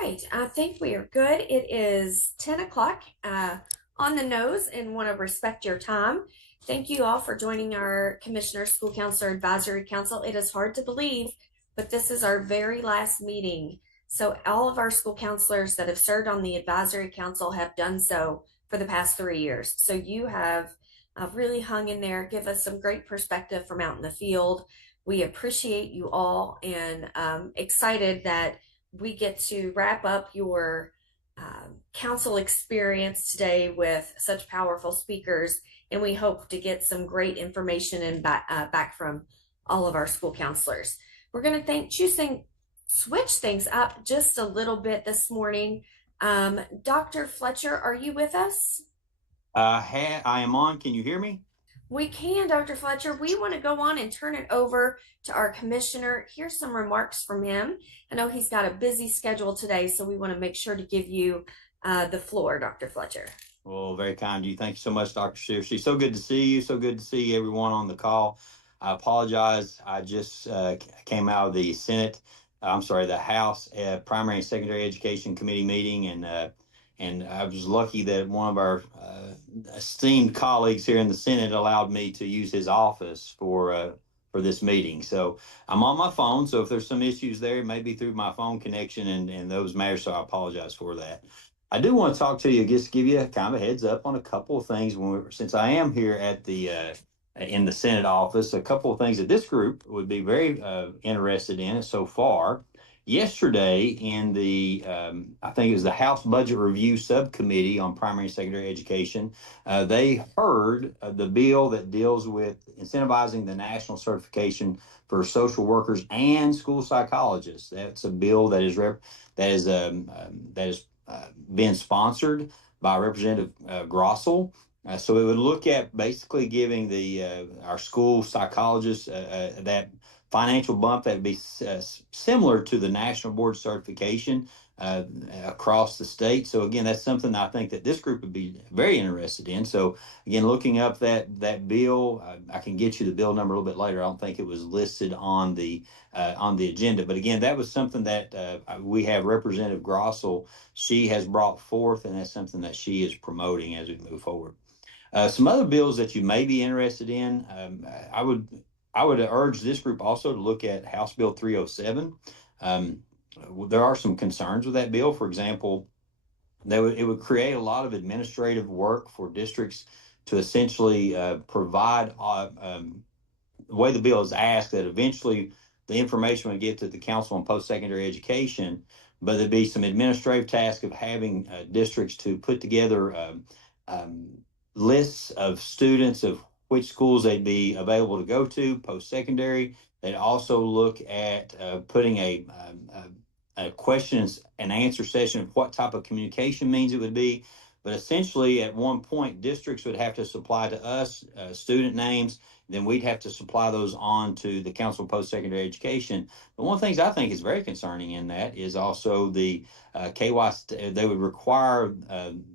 right, I think we are good. It is 10 o'clock on the nose and want to respect your time. Thank you all for joining our Commissioner School Counselor Advisory Council. It is hard to believe, but this is our very last meeting. So, all of our school counselors that have served on the Advisory Council have done so for the past 3 years. So, you have really hung in there, give us some great perspective from out in the field. We appreciate you all and excited that we get to wrap up your council experience today with such powerful speakers, and we hope to get some great information and back from all of our school counselors. We're going to switch things up just a little bit this morning. Dr. Fletcher, are you with us? I am on. Can you hear me? We can, Dr. Fletcher. We want to go on and turn it over to our commissioner. Here's some remarks from him. I know he's got a busy schedule today, so we want to make sure to give you the floor, Dr. Fletcher. Well, very kind of you. Thank you so much, Dr. Shirley. So good to see you. So good to see everyone on the call. I apologize. I just came out of the Senate, I'm sorry, the House Primary and Secondary Education Committee meeting, and I was lucky that one of our esteemed colleagues here in the Senate allowed me to use his office for this meeting. So I'm on my phone. So if there's some issues there, maybe through my phone connection and those matters. So I apologize for that. I do want to talk to you, just give you a kind of a heads up on a couple of things since I am here at the in the Senate office, a couple of things that this group would be very interested in so far. Yesterday in the I think it was the House Budget Review Subcommittee on Primary and Secondary Education, they heard the bill that deals with incentivizing the national certification for social workers and school psychologists. That's a bill that is being sponsored by Representative Grossell. So it would look at basically giving the our school psychologists that financial bump that would be similar to the national board certification uh, across the state. So again, that's something I think that this group would be very interested in. So again, looking up that bill, I can get you the bill number a little bit later. I don't think it was listed on the agenda, but again, that was something that we have Representative Grossell. She has brought forth, and that's something that she is promoting as we move forward. Some other bills that you may be interested in, I would urge this group also to look at House Bill 307. Um, there are some concerns with that bill. For example, it would create a lot of administrative work for districts to essentially provide the way the bill is asked that eventually the information would get to the Council on Post-Secondary Education, but there'd be some administrative task of having districts to put together um, lists of students of which schools they'd be available to go to post-secondary. They'd also look at putting a questions and answer session of what type of communication means it would be. But essentially, at one point, districts would have to supply to us student names, then we'd have to supply those on to the Council of Post-Secondary Education. But one of the things I think is very concerning in that is also the KY, they would require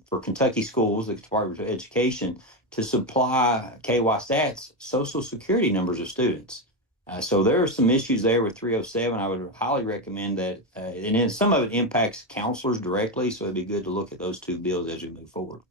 for Kentucky schools, the Department of Education, to supply KY Stats social security numbers of students. So there are some issues there with 307. I would highly recommend that, and then some of it impacts counselors directly, so it'd be good to look at those two bills as we move forward.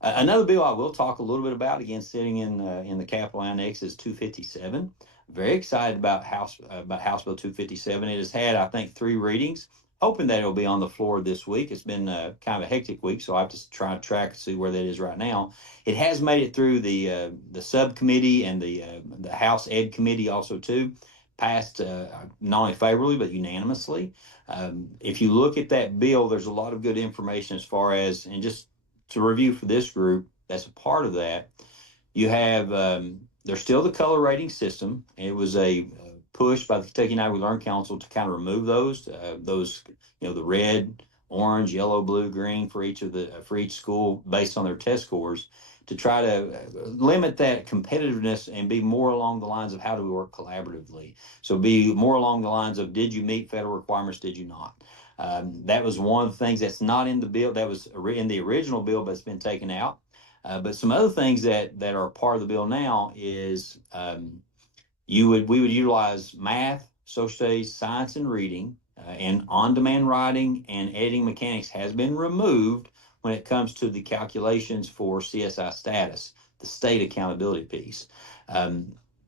Another bill I will talk a little bit about, again, sitting in the Capitol Annex, is 257. Very excited about House Bill 257. It has had, I think, 3 readings. Hoping that it'll be on the floor this week. It's been kind of a hectic week, so I have to try to track and see where that is right now. It has made it through the subcommittee and the House Ed Committee also too, passed not only favorably but unanimously. If you look at that bill, there's a lot of good information as far as, and just to review for this group that's a part of that, you have there's still the color rating system. It was a push by the Kentucky Night We Learn Council to kind of remove those the red, orange, yellow, blue, green for each school based on their test scores, to try to limit that competitiveness and be more along the lines of how do we work collaboratively. So be more along the lines of, did you meet federal requirements, did you not? That was one of the things that's not in the bill, that was in the original bill, but it's been taken out. But some other things that are part of the bill now is we would utilize math, social studies, science, and reading and on-demand writing and editing mechanics has been removed when it comes to the calculations for CSI status, the state accountability piece.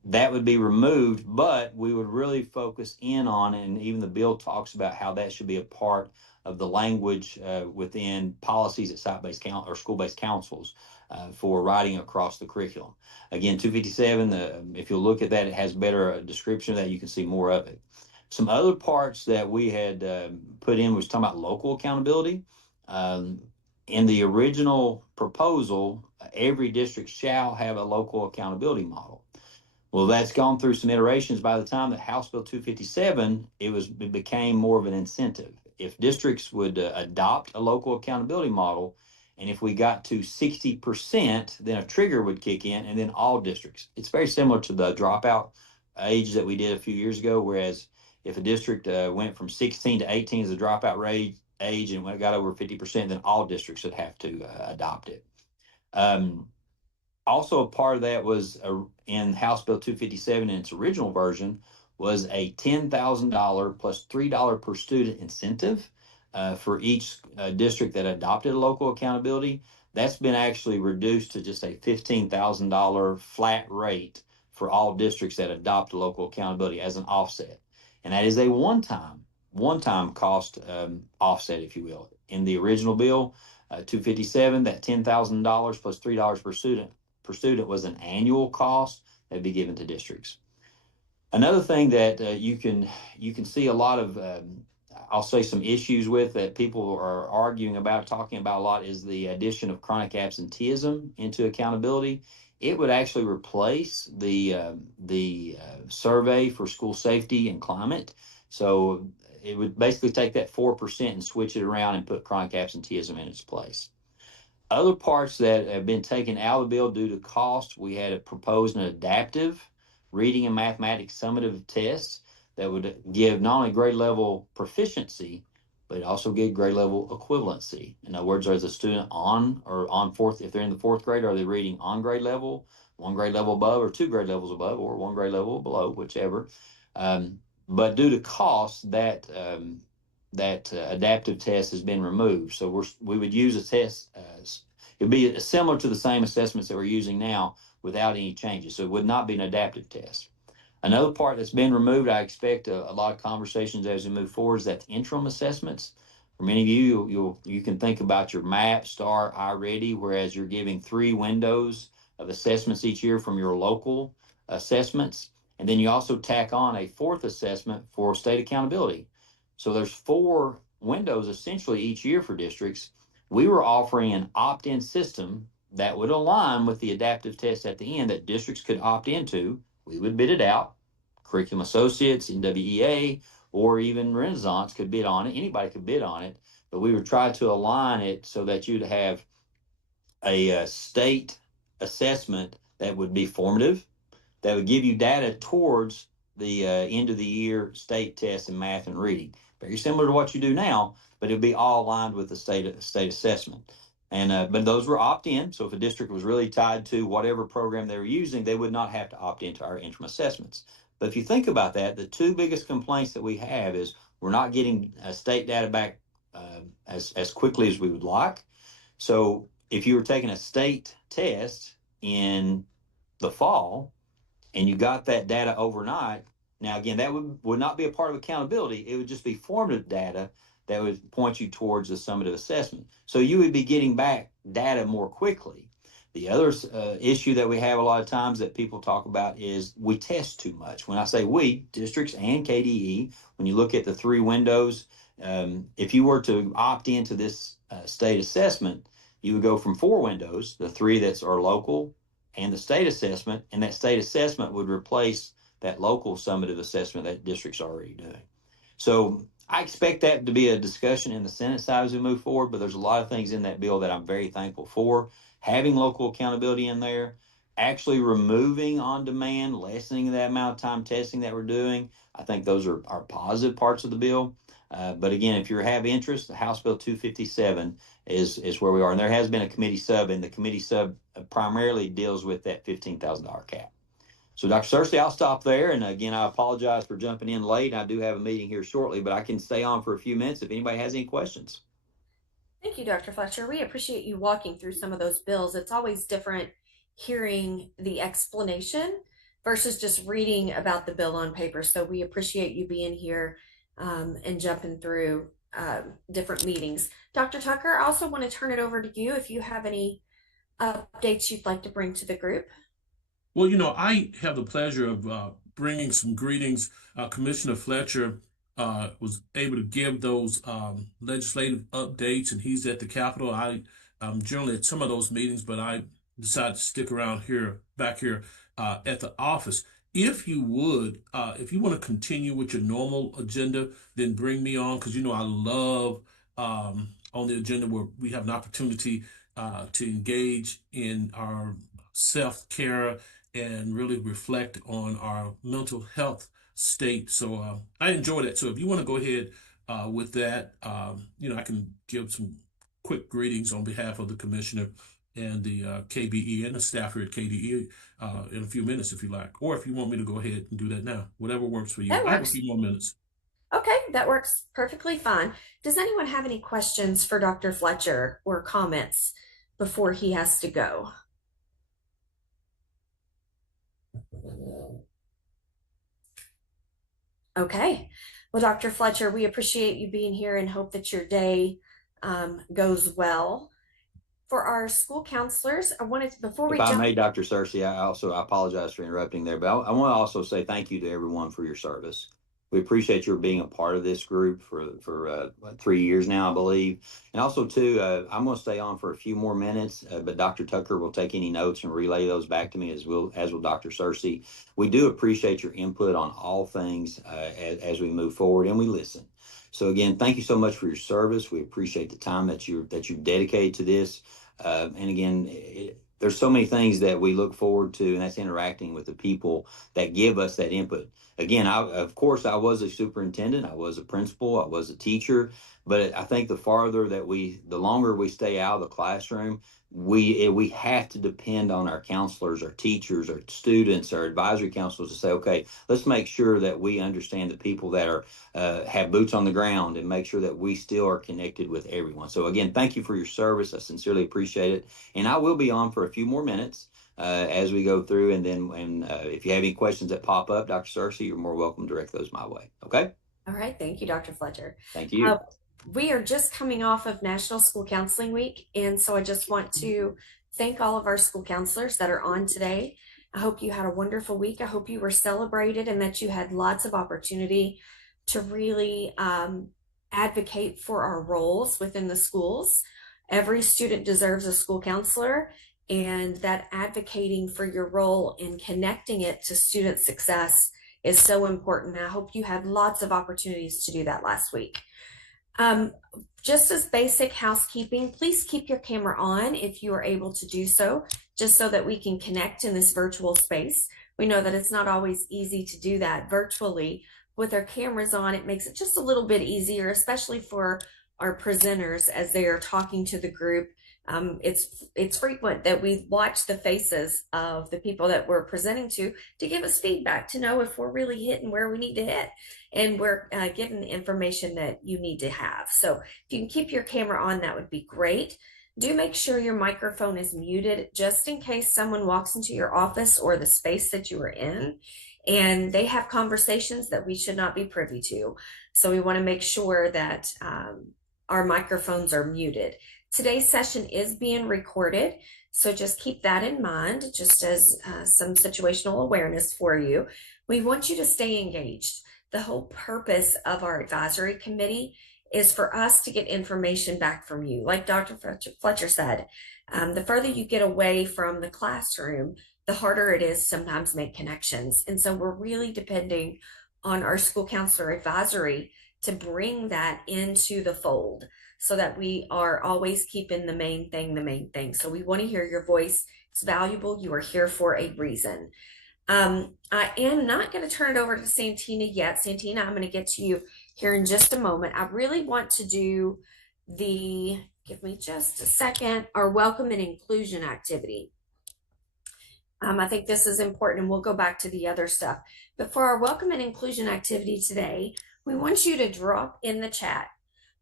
That would be removed, but we would really focus in on, and even the bill talks about how that should be a part of the language within policies at site-based or school-based councils for writing across the curriculum. Again, 257, if you look at that, it has better description of that. You can see more of it. Some other parts that we had put in was talking about local accountability. In the original proposal, every district shall have a local accountability model. Well, that's gone through some iterations. By the time that House Bill 257, it became more of an incentive. If districts would adopt a local accountability model, and if we got to 60%, then a trigger would kick in, and then all districts. It's very similar to the dropout age that we did a few years ago, whereas if a district went from 16 to 18 as a dropout rate age, and when it got over 50%, then all districts would have to adopt it. Also, a part of that was in House Bill 257 in its original version was a $10,000 plus $3 per student incentive for each district that adopted a local accountability. That's been actually reduced to just a $15,000 flat rate for all districts that adopt a local accountability as an offset. And that is a one-time cost offset, if you will. In the original bill, 257, that $10,000 plus $3 per student was an annual cost that'd be given to districts. Another thing that you can see a lot of, I'll say some issues with that people are arguing about, talking about a lot, is the addition of chronic absenteeism into accountability. It would actually replace the survey for school safety and climate. So it would basically take that 4% and switch it around and put chronic absenteeism in its place. Other parts that have been taken out of the bill due to cost, we had proposed an adaptive reading and mathematics summative test that would give not only grade level proficiency, but also give grade level equivalency. In other words, is a student on fourth, if they're in the fourth grade, are they reading on grade level, one grade level above, or two grade levels above, or one grade level below, whichever. But due to cost, that adaptive test has been removed. So we would use a test. It would be similar to the same assessments that we're using now without any changes. So it would not be an adaptive test. Another part that's been removed, I expect a lot of conversations as we move forward, is that interim assessments. For many of you, you can think about your MAP, STAR, iReady, whereas you're giving 3 windows of assessments each year from your local assessments. And then you also tack on a 4th assessment for state accountability. So there's 4 windows essentially each year for districts. We were offering an opt-in system that would align with the adaptive test at the end that districts could opt into. We would bid it out. Curriculum Associates, NWEA, or even Renaissance could bid on it. Anybody could bid on it, but we would try to align it so that you'd have a state assessment that would be formative, that would give you data towards the end of the year state tests in math and reading. Very similar to what you do now, but it would be all aligned with the state assessment. And but those were opt-in. So if a district was really tied to whatever program they were using, they would not have to opt into our interim assessments. But if you think about that, the 2 biggest complaints that we have is we're not getting state data back as quickly as we would like. So if you were taking a state test in the fall and you got that data overnight, now again, that would not be a part of accountability. It would just be formative data that would point you towards the summative assessment. So you would be getting back data more quickly. The other issue that we have a lot of times that people talk about is we test too much. When I say we, districts and KDE, when you look at the 3 windows, if you were to opt into this state assessment, you would go from 4 windows, the 3 that are local and the state assessment, and that state assessment would replace that local summative assessment that districts are already doing. So I expect that to be a discussion in the Senate side as we move forward, but there's a lot of things in that bill that I'm very thankful for. Having local accountability in there, actually removing on demand, lessening that amount of time testing that we're doing, I think those are positive parts of the bill. But again, if you have interest, the House Bill 257 is where we are. And there has been a committee sub, and the committee sub primarily deals with that $15,000 cap. So Dr. Cersei, I'll stop there. And again, I apologize for jumping in late. I do have a meeting here shortly, but I can stay on for a few minutes if anybody has any questions. Thank you, Dr. Fletcher. We appreciate you walking through some of those bills. It's always different hearing the explanation versus just reading about the bill on paper. So we appreciate you being here and jumping through different meetings. Dr. Tucker, I also want to turn it over to you if you have any updates you'd like to bring to the group. Well, I have the pleasure of bringing some greetings. Commissioner Fletcher was able to give those legislative updates, and he's at the Capitol. I'm generally at some of those meetings, but I decided to stick around back here at the office. If you would, if you want to continue with your normal agenda, then bring me on, because I love on the agenda where we have an opportunity to engage in our self-care and really reflect on our mental health state. So I enjoy that. So if you want to go ahead with that, I can give some quick greetings on behalf of the commissioner and the KBE and the staff here at KDE in a few minutes if you like. Or if you want me to go ahead and do that now, whatever works for you. That I have a works. few more minutes. Okay, that works perfectly fine. Does anyone have any questions for Dr. Fletcher or comments before he has to go? Okay. Well, Dr. Fletcher, we appreciate you being here and hope that your day goes well. For our school counselors, I wanted to, before we If I jump. may, Dr. Cersei, I apologize for interrupting there, but I want to also say thank you to everyone for your service. We appreciate your being a part of this group for 3 years now, I believe. And also, too, I'm going to stay on for a few more minutes, but Dr. Tucker will take any notes and relay those back to me, as will Dr. Cersei. We do appreciate your input on all things as we move forward, and we listen. So again, thank you so much for your service. We appreciate the time that you've dedicated to this. And again, there's so many things that we look forward to, and that's interacting with the people that give us that input. Again, of course, I was a superintendent, I was a principal, I was a teacher, but I think the longer we stay out of the classroom, we have to depend on our counselors, our teachers, our students, our advisory counselors to say, okay, let's make sure that we understand the people that are have boots on the ground and make sure that we still are connected with everyone. So again, thank you for your service. I sincerely appreciate it. And I will be on for a few more minutes as we go through. And then if you have any questions that pop up, Dr. Cersei, you're more welcome to direct those my way. Okay? All right. Thank you, Dr. Fletcher. Thank you. We are just coming off of National School Counseling Week, and so I just want to thank all of our school counselors that are on today. I hope you had a wonderful week. I hope you were celebrated and that you had lots of opportunity to really advocate for our roles within the schools. Every student deserves a school counselor, and that advocating for your role and connecting it to student success is so important. I hope you had lots of opportunities to do that last week. Just as basic housekeeping, please keep your camera on if you are able to do so, just so that we can connect in this virtual space. We know that it's not always easy to do that virtually. With our cameras on, it makes it just a little bit easier, especially for our presenters as they are talking to the group. It's frequent that we watch the faces of the people that we're presenting to give us feedback, to know if we're really hitting where we need to hit and we're getting the information that you need to have. So if you can keep your camera on, that would be great. Do make sure your microphone is muted, just in case someone walks into your office or the space that you are in and they have conversations that we should not be privy to. So we want to make sure that our microphones are muted. Today's session is being recorded, so just keep that in mind, just as some situational awareness for you. We want you to stay engaged. The whole purpose of our advisory committee is for us to get information back from you. Like Dr. Fletcher said, the further you get away from the classroom, the harder it is sometimes to make connections. And so we're really depending on our school counselor advisory to bring that into the fold, so that we are always keeping the main thing. So we want to hear your voice. It's valuable. You are here for a reason. I am not going to turn it over to Santina yet. Santina, I'm going to get to you here in just a moment. I really want to do give me just a second, our welcome and inclusion activity. I think this is important, and we'll go back to the other stuff. But for our welcome and inclusion activity today, we want you to drop in the chat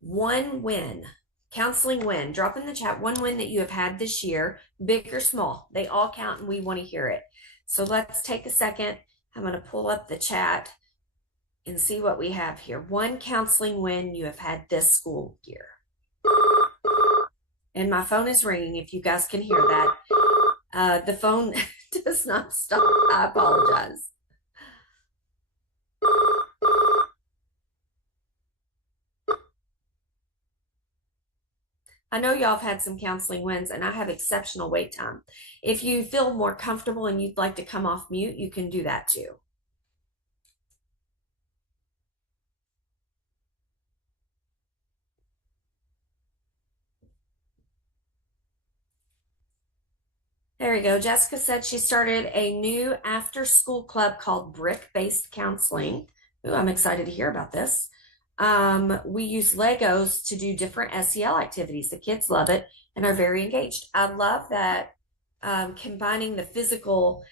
one win, counseling win. Drop in the chat one win that you have had this year, big or small. They all count, and we want to hear it. So let's take a second. I'm going to pull up the chat and see what we have here. One counseling win you have had this school year. And my phone is ringing, if you guys can hear that. The phone does not stop. I apologize. I know y'all have had some counseling wins, and I have exceptional wait time. If you feel more comfortable and you'd like to come off mute, you can do that too. There we go. Jessica said she started a new after-school club called Brick-Based Counseling. Ooh, I'm excited to hear about this. We use Legos to do different SEL activities. The kids love it and are very engaged. I love that combining the physical,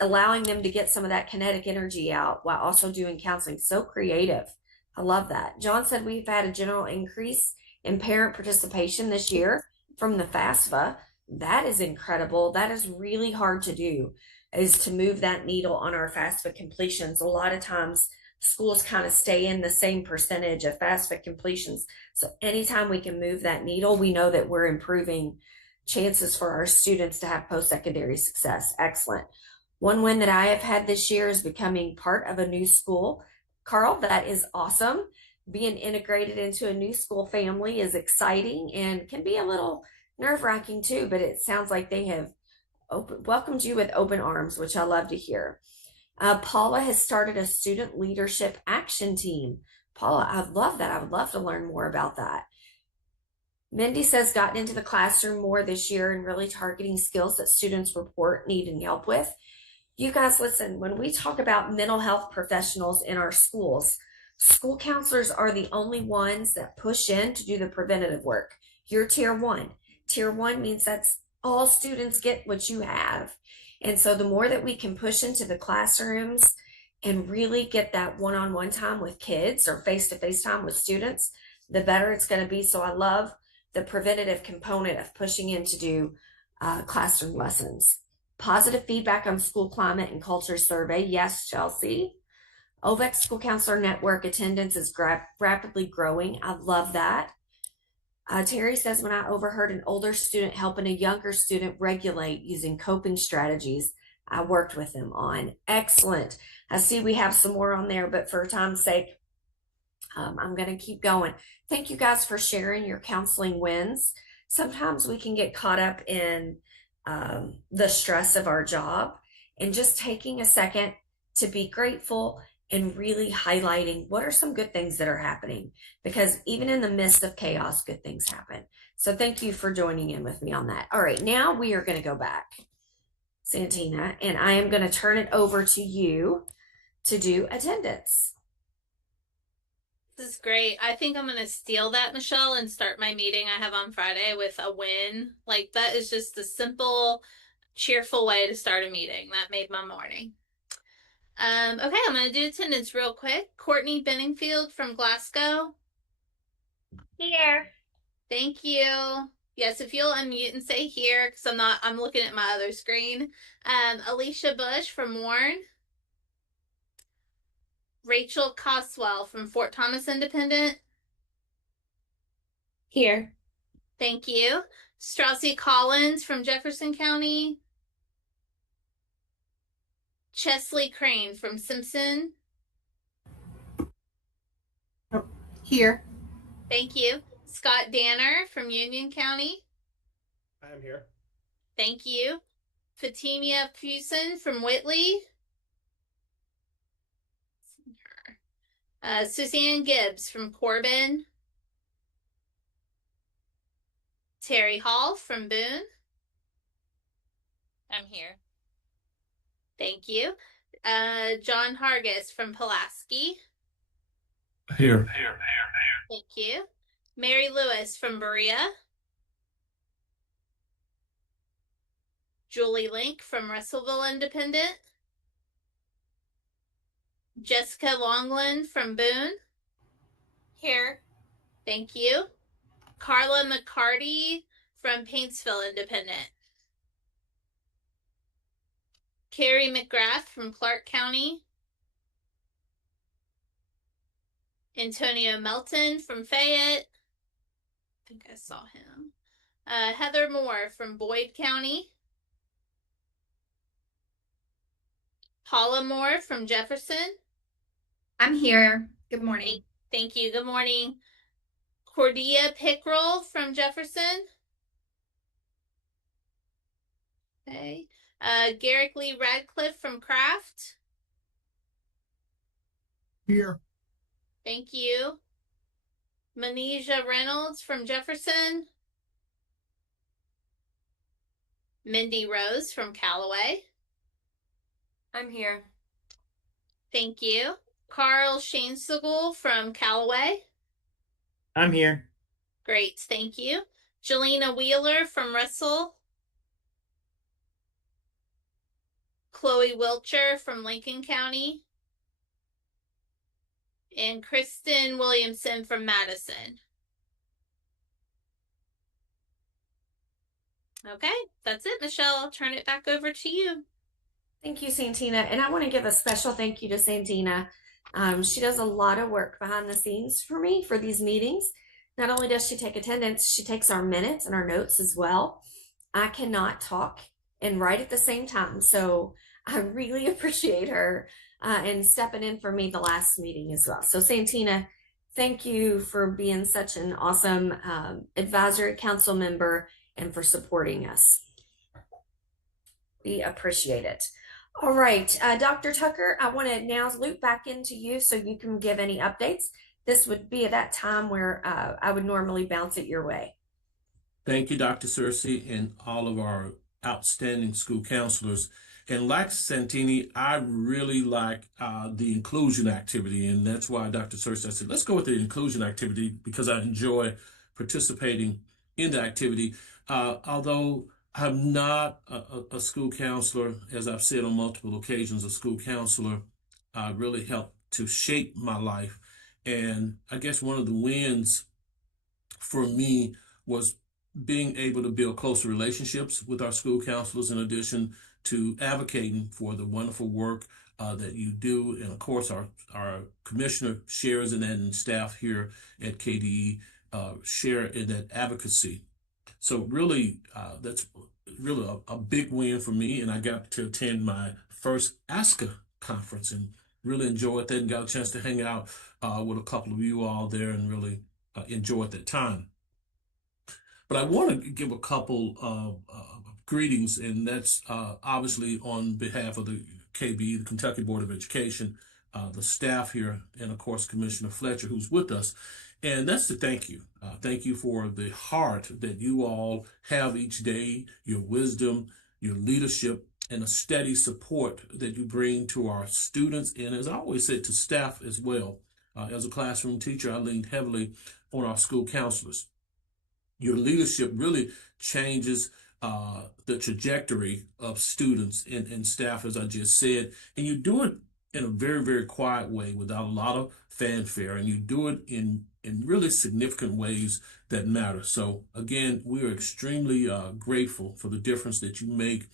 allowing them to get some of that kinetic energy out while also doing counseling. So creative. I love that. John said we've had a general increase in parent participation this year from the FAFSA. That is incredible. That is really hard to do, is to move that needle on our FAFSA completions. A lot of times schools kind of stay in the same percentage of FAFSA completions. So anytime we can move that needle, we know that we're improving chances for our students to have post-secondary success. Excellent. One win that I have had this year is becoming part of a new school. Carl, that is awesome. Being integrated into a new school family is exciting and can be a little nerve-wracking too, but it sounds like they have welcomed you with open arms, which I love to hear. Paula has started a student leadership action team. Paula, I love that. I would love to learn more about that. Mindy says gotten into the classroom more this year and really targeting skills that students report needing help with. You guys, listen, when we talk about mental health professionals in our schools, school counselors are the only ones that push in to do the preventative work. You're tier 1. Tier 1 means that's all students get what you have. And so the more that we can push into the classrooms and really get that one-on-one time with kids or face-to-face time with students, the better it's going to be. So I love the preventative component of pushing in to do classroom lessons. Positive feedback on school climate and culture survey. Yes, Chelsea. OVEX School Counselor Network attendance is rapidly growing. I love that. Terry says, when I overheard an older student helping a younger student regulate using coping strategies, I worked with them on. Excellent. I see we have some more on there, but for time's sake, I'm going to keep going. Thank you guys for sharing your counseling wins. Sometimes we can get caught up in the stress of our job, and just taking a second to be grateful and really highlighting what are some good things that are happening, because even in the midst of chaos, good things happen. So thank you for joining in with me on that. All right, now we are going to go back, Santina, and I am going to turn it over to you to do attendance. This is great. I think I'm going to steal that, Michelle, and start my meeting I have on Friday with a win. Like, that is just a simple, cheerful way to start a meeting. That made my morning. Okay, I'm going to do attendance real quick. Courtney Benningfield from Glasgow. Here. Thank you. Yes, if you'll unmute and say here, because I'm looking at my other screen. Alicia Bush from Warren. Rachel Coswell from Fort Thomas Independent. Here. Thank you. Straussy Collins from Jefferson County. Chesley Crane from Simpson. Here. Thank you. Scott Danner from Union County. I am here. Thank you. Fatimia Fusen from Whitley. Suzanne Gibbs from Corbin. Terry Hall from Boone. I'm here. Thank you. John Hargis from Pulaski. Here. Thank you. Mary Lewis from Berea. Julie Link from Russellville Independent, Jessica Longland from Boone. Here. Thank you. Carla McCarty from Paintsville Independent. Carrie McGrath from Clark County. Antonio Melton from Fayette. I think I saw him. Heather Moore from Boyd County. Paula Moore from Jefferson. I'm here. Good morning. Thank you. Good morning. Cordia Pickrell from Jefferson. Okay. Garrick Lee Radcliffe from Kraft. Here. Thank you. Manesia Reynolds from Jefferson. Mindy Rose from Callaway. I'm here. Thank you. Carl Shainsigal from Callaway. I'm here. Great, thank you. Jelena Wheeler from Russell. Chloe Wilcher from Lincoln County. And Kristen Williamson from Madison. Okay, that's it, Michelle. I'll turn it back over to you. Thank you, Santina. And I want to give a special thank you to Santina. She does a lot of work behind the scenes for me for these meetings. Not only does she take attendance, she takes our minutes and our notes as well. I cannot talk and write at the same time. So I really appreciate her and stepping in for me the last meeting as well. So Santina, thank you for being such an awesome advisory council member and for supporting us. We appreciate it. All right, Dr. Tucker, I want to now loop back into you so you can give any updates. This would be at that time where I would normally bounce it your way. Thank you, Dr. Searcy, and all of our outstanding school counselors. And like Santini, I really like the inclusion activity, and that's why Dr. Searcy, I said, let's go with the inclusion activity because I enjoy participating in the activity. Although I'm not a school counselor, as I've said on multiple occasions, a school counselor really helped to shape my life. And I guess one of the wins for me was being able to build closer relationships with our school counselors, in addition to advocating for the wonderful work that you do. And of course, our commissioner shares in that, and staff here at KDE share in that advocacy. So really, that's really a big win for me. And I got to attend my first ASCA conference and really enjoyed that, and got a chance to hang out with a couple of you all there and really enjoyed that time. But I want to give a couple of greetings, and that's obviously on behalf of the KB, the Kentucky Board of Education, the staff here, and of course, Commissioner Fletcher, who's with us. And that's to thank you. Thank you for the heart that you all have each day, your wisdom, your leadership, and a steady support that you bring to our students. And as I always said, to staff as well. As a classroom teacher, I leaned heavily on our school counselors. Your leadership really changes the trajectory of students and staff, as I just said. And you do it in a very, very quiet way without a lot of fanfare. And you do it in really significant ways that matter. So again, we are extremely grateful for the difference that you make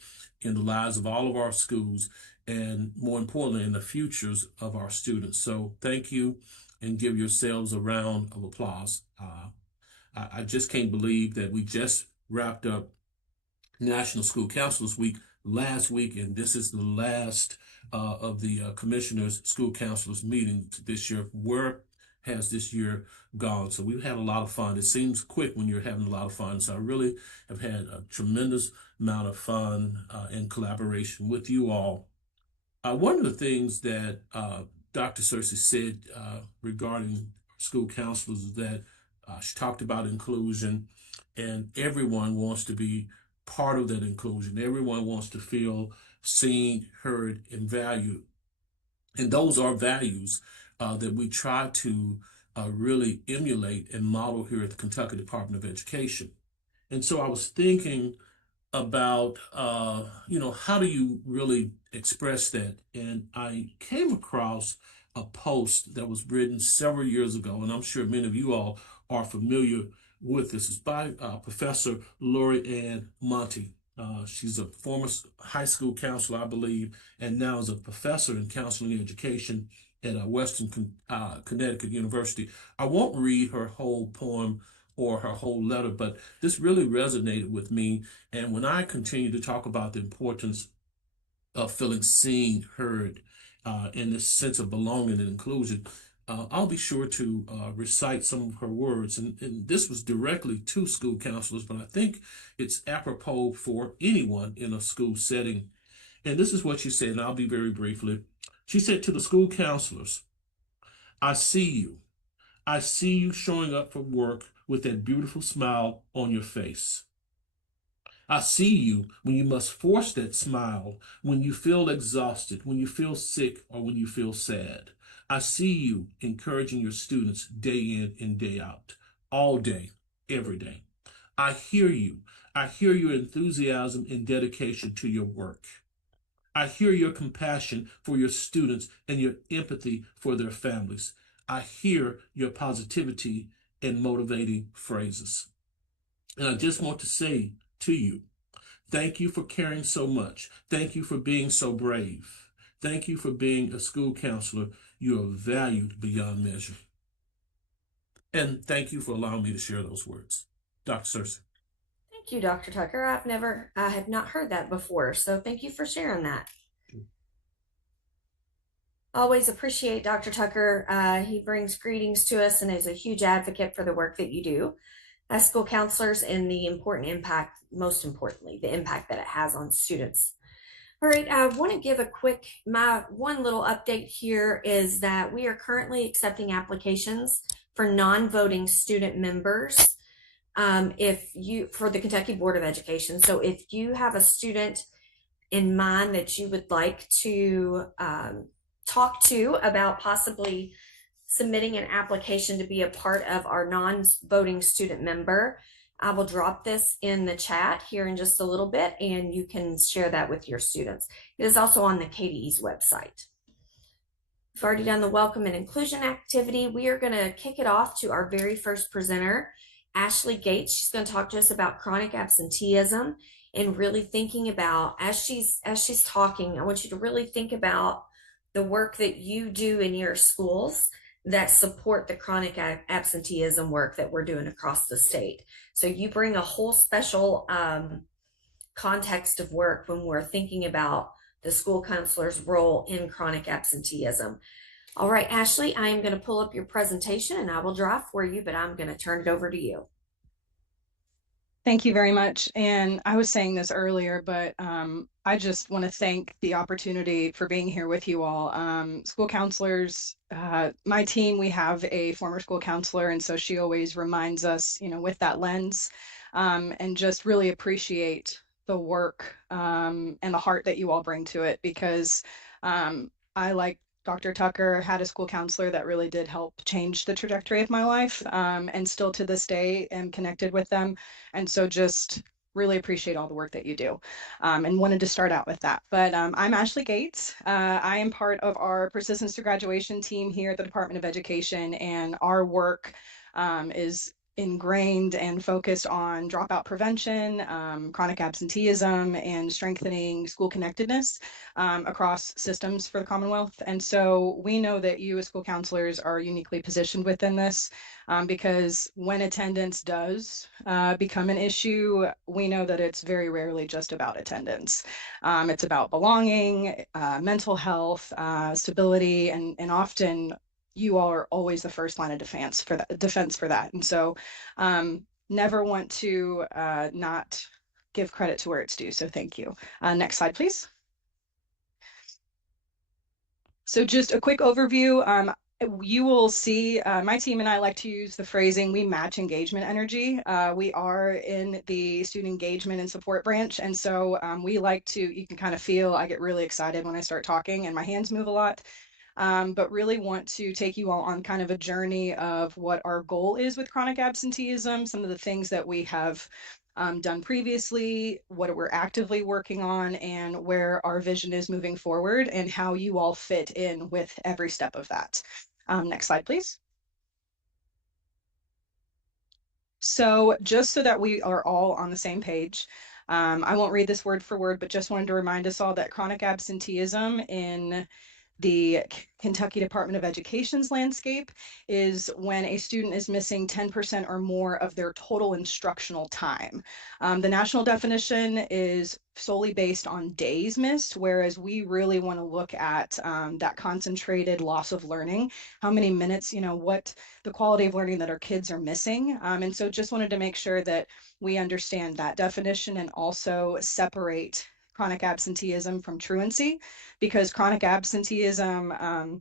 in the lives of all of our schools, and more importantly, in the futures of our students. So thank you, and give yourselves a round of applause. I just can't believe that we just wrapped up National School Counselors Week last week, and this is the last of the Commissioners School Counselors meeting this year. Where has this year gone? So we've had a lot of fun. It seems quick when you're having a lot of fun. So I really have had a tremendous amount of fun and collaboration with you all. One of the things that Dr. Searcy said regarding school counselors is that she talked about inclusion, and everyone wants to be part of that inclusion. Everyone wants to feel seen, heard, and valued. And those are values that we try to really emulate and model here at the Kentucky Department of Education. And so I was thinking about how do you really express that? And I came across a post that was written several years ago, and I'm sure many of you all are familiar with this. It's by Professor Lori Ann Monty. She's a former high school counselor, I believe, and now is a professor in counseling education at Western Connecticut University. I won't read her whole poem or her whole letter, but this really resonated with me. And when I continue to talk about the importance of feeling seen, heard, and this sense of belonging and inclusion, I'll be sure to recite some of her words. And this was directly to school counselors, but I think it's apropos for anyone in a school setting. And this is what she said, and I'll be very briefly. She said to the school counselors, I see you. I see you showing up for work with that beautiful smile on your face. I see you when you must force that smile, when you feel exhausted, when you feel sick, or when you feel sad. I see you encouraging your students day in and day out, all day, every day. I hear you. I hear your enthusiasm and dedication to your work. I hear your compassion for your students and your empathy for their families. I hear your positivity and motivating phrases. And I just want to say to you, thank you for caring so much. Thank you for being so brave. Thank you for being a school counselor. You are valued beyond measure. And thank you for allowing me to share those words. Dr. Searcy. Thank you, Dr. Tucker. I have not heard that before, so thank you for sharing that. Always appreciate Dr. Tucker. He brings greetings to us and is a huge advocate for the work that you do as school counselors and the important impact, most importantly, the impact that it has on students. All right, I want to give my one little update here is that we are currently accepting applications for non-voting student members for the Kentucky Board of Education. So if you have a student in mind that you would like to talk to about possibly submitting an application to be a part of our non-voting student member, I will drop this in the chat here in just a little bit, and you can share that with your students. It is also on the KDE's website. We've already done the welcome and inclusion activity. We are going to kick it off to our very first presenter, Ashley Gates. She's going to talk to us about chronic absenteeism and really thinking about, as she's talking, I want you to really think about the work that you do in your schools that support the chronic absenteeism work that we're doing across the state. So you bring a whole special context of work when we're thinking about the school counselor's role in chronic absenteeism. All right, Ashley, I am going to pull up your presentation and I will drive for you, but I'm going to turn it over to you. Thank you very much. And I was saying this earlier, but I just want to thank the opportunity for being here with you all. School counselors, my team, we have a former school counselor, and so she always reminds us, with that lens, and just really appreciate the work and the heart that you all bring to it, because I, like Dr. Tucker, had a school counselor that really did help change the trajectory of my life, and still to this day am connected with them. And so just really appreciate all the work that you do, and wanted to start out with that. But I'm Ashley Gates. I am part of our Persistence to Graduation team here at the Department of Education, and our work is ingrained and focused on dropout prevention, chronic absenteeism, and strengthening school connectedness across systems for the Commonwealth. And so we know that you as school counselors are uniquely positioned within this, because when attendance does become an issue, we know that it's very rarely just about attendance. It's about belonging, mental health, stability, and often you all are always the first line of defense for that. And so never want to not give credit to where it's due. So thank you. Next slide, please. So just a quick overview. You will see my team and I like to use the phrasing, we match engagement energy. We are in the student engagement and support branch. And so we like to, you can kind of feel, I get really excited when I start talking and my hands move a lot. But really want to take you all on kind of a journey of what our goal is with chronic absenteeism, some of the things that we have done previously, what we're actively working on, and where our vision is moving forward, and how you all fit in with every step of that. Next slide, please. So just so that we are all on the same page, I won't read this word for word, but just wanted to remind us all that chronic absenteeism in the Kentucky Department of Education's landscape is when a student is missing 10% or more of their total instructional time. The national definition is solely based on days missed, whereas we really want to look at that concentrated loss of learning, how many minutes, what the quality of learning that our kids are missing. And so just wanted to make sure that we understand that definition and also separate chronic absenteeism from truancy, because chronic absenteeism,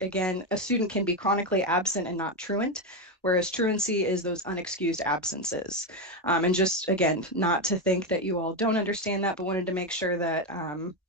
again, a student can be chronically absent and not truant, whereas truancy is those unexcused absences. And just, again, not to think that you all don't understand that, but wanted to make sure that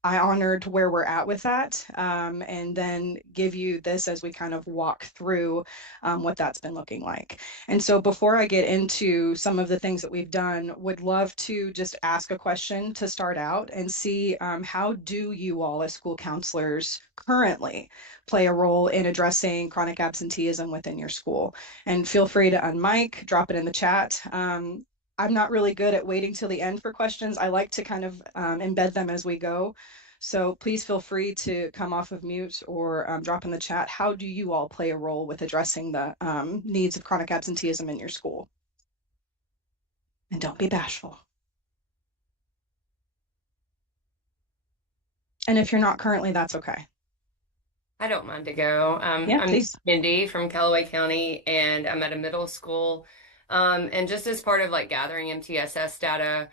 I honored where we're at with that, and then give you this as we kind of walk through what that's been looking like. And so before I get into some of the things that we've done, would love to just ask a question to start out and see how do you all as school counselors currently play a role in addressing chronic absenteeism within your school? And feel free to unmic, drop it in the chat. I'm not really good at waiting till the end for questions. I like to kind of embed them as we go. So please feel free to come off of mute or drop in the chat. How do you all play a role with addressing the needs of chronic absenteeism in your school? And don't be bashful. And if you're not currently, that's okay. I don't mind to go. Yeah, I'm please. Mindy from Callaway County, and I'm at a middle school. And just as part of like gathering MTSS data,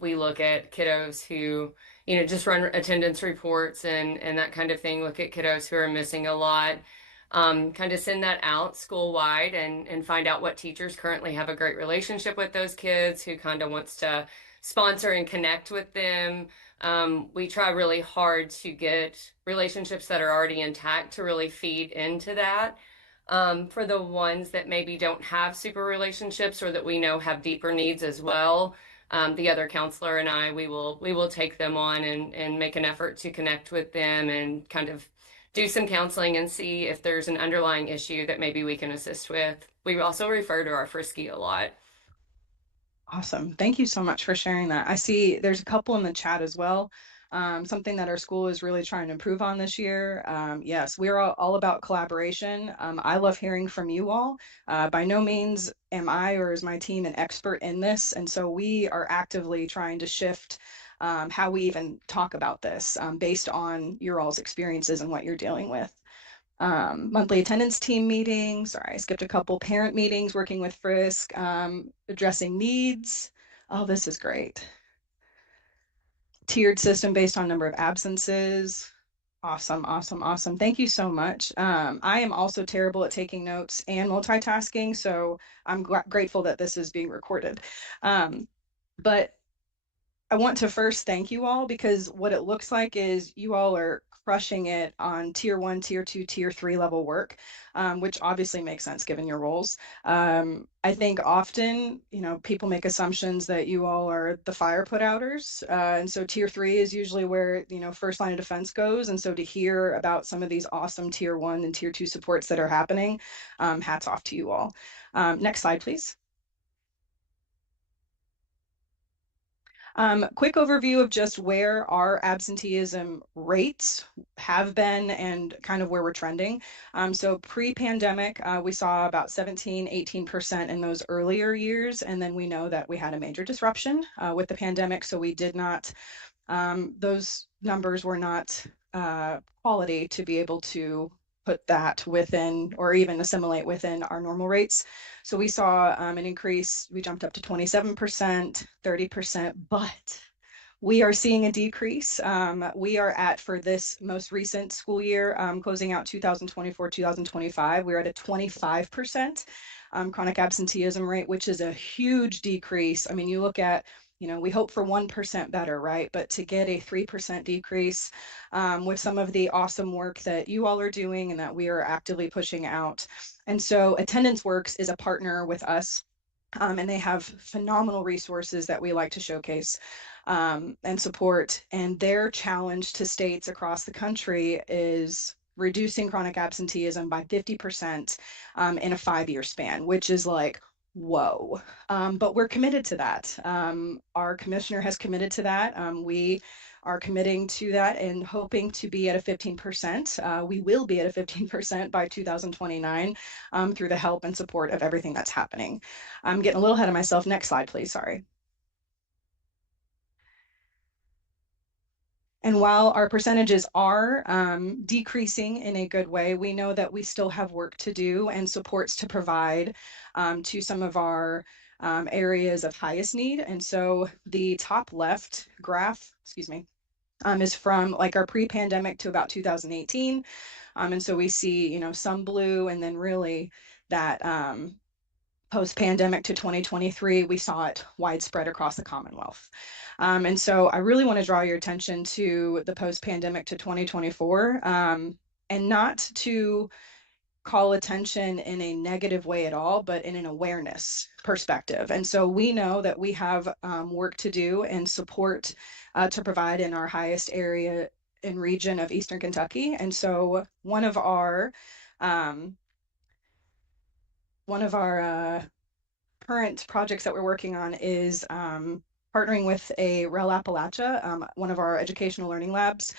we look at kiddos who, just run attendance reports and that kind of thing. Look at kiddos who are missing a lot. Kind of send that out school-wide and find out what teachers currently have a great relationship with those kids, who kind of wants to sponsor and connect with them. We try really hard to get relationships that are already intact to really feed into that. For the ones that maybe don't have super relationships or that we know have deeper needs as well, the other counselor and I, we will take them on and make an effort to connect with them and kind of do some counseling and see if there's an underlying issue that maybe we can assist with. We also refer to our Frisky a lot. Awesome. Thank you so much for sharing that. I see there's a couple in the chat as well. Something that our school is really trying to improve on this year. Yes, we're all about collaboration. I love hearing from you all. By no means am I or is my team an expert in this. And so we are actively trying to shift how we even talk about this based on your all's experiences and what you're dealing with. Monthly attendance team meetings. Sorry, I skipped a couple. Parent meetings, working with Frisk, addressing needs. Oh, this is great. Tiered system based on number of absences. Awesome, awesome, awesome. Thank you so much. I am also terrible at taking notes and multitasking, so I'm grateful that this is being recorded. But I want to first thank you all, because what it looks like is you all are crushing it on tier 1, tier 2, tier 3 level work, which obviously makes sense given your roles. I think often, people make assumptions that you all are the fire put outers. And so tier 3 is usually where, first line of defense goes. And so to hear about some of these awesome tier 1 and tier 2 supports that are happening, hats off to you all. Next slide, please. Quick overview of just where our absenteeism rates have been and kind of where we're trending. So pre-pandemic, we saw about 17, 18% in those earlier years. And then we know that we had a major disruption with the pandemic. So we did not, those numbers were not quality to be able to put that within or even assimilate within our normal rates. So we saw an increase. We jumped up to 27%, 30%, but we are seeing a decrease. We are at, for this most recent school year, closing out 2024-2025, we're at a 25% chronic absenteeism rate, which is a huge decrease. I mean, you look at, we hope for 1% better, right? But to get a 3% decrease with some of the awesome work that you all are doing and that we are actively pushing out. And so Attendance Works is a partner with us And they have phenomenal resources that we like to showcase and support. And their challenge to states across the country is reducing chronic absenteeism by 50% in a 5-year span, which is like, whoa. But we're committed to that. Our commissioner has committed to that. We are committing to that and hoping to be at a 15%. We will be at a 15% by 2029 through the help and support of everything that's happening. I'm getting a little ahead of myself. Next slide, please. Sorry. And while our percentages are decreasing in a good way, we know that we still have work to do and supports to provide to some of our areas of highest need. And so the top left graph, excuse me, is from like our pre-pandemic to about 2018. And so we see, some blue, and then really that post-pandemic to 2023, we saw it widespread across the Commonwealth. And so I really want to draw your attention to the post-pandemic to 2024, and not to call attention in a negative way at all, but in an awareness perspective. And so we know that we have work to do and support to provide in our highest area and region of Eastern Kentucky. And so one of our current projects that we're working on is partnering with a REL Appalachia, one of our educational learning labs,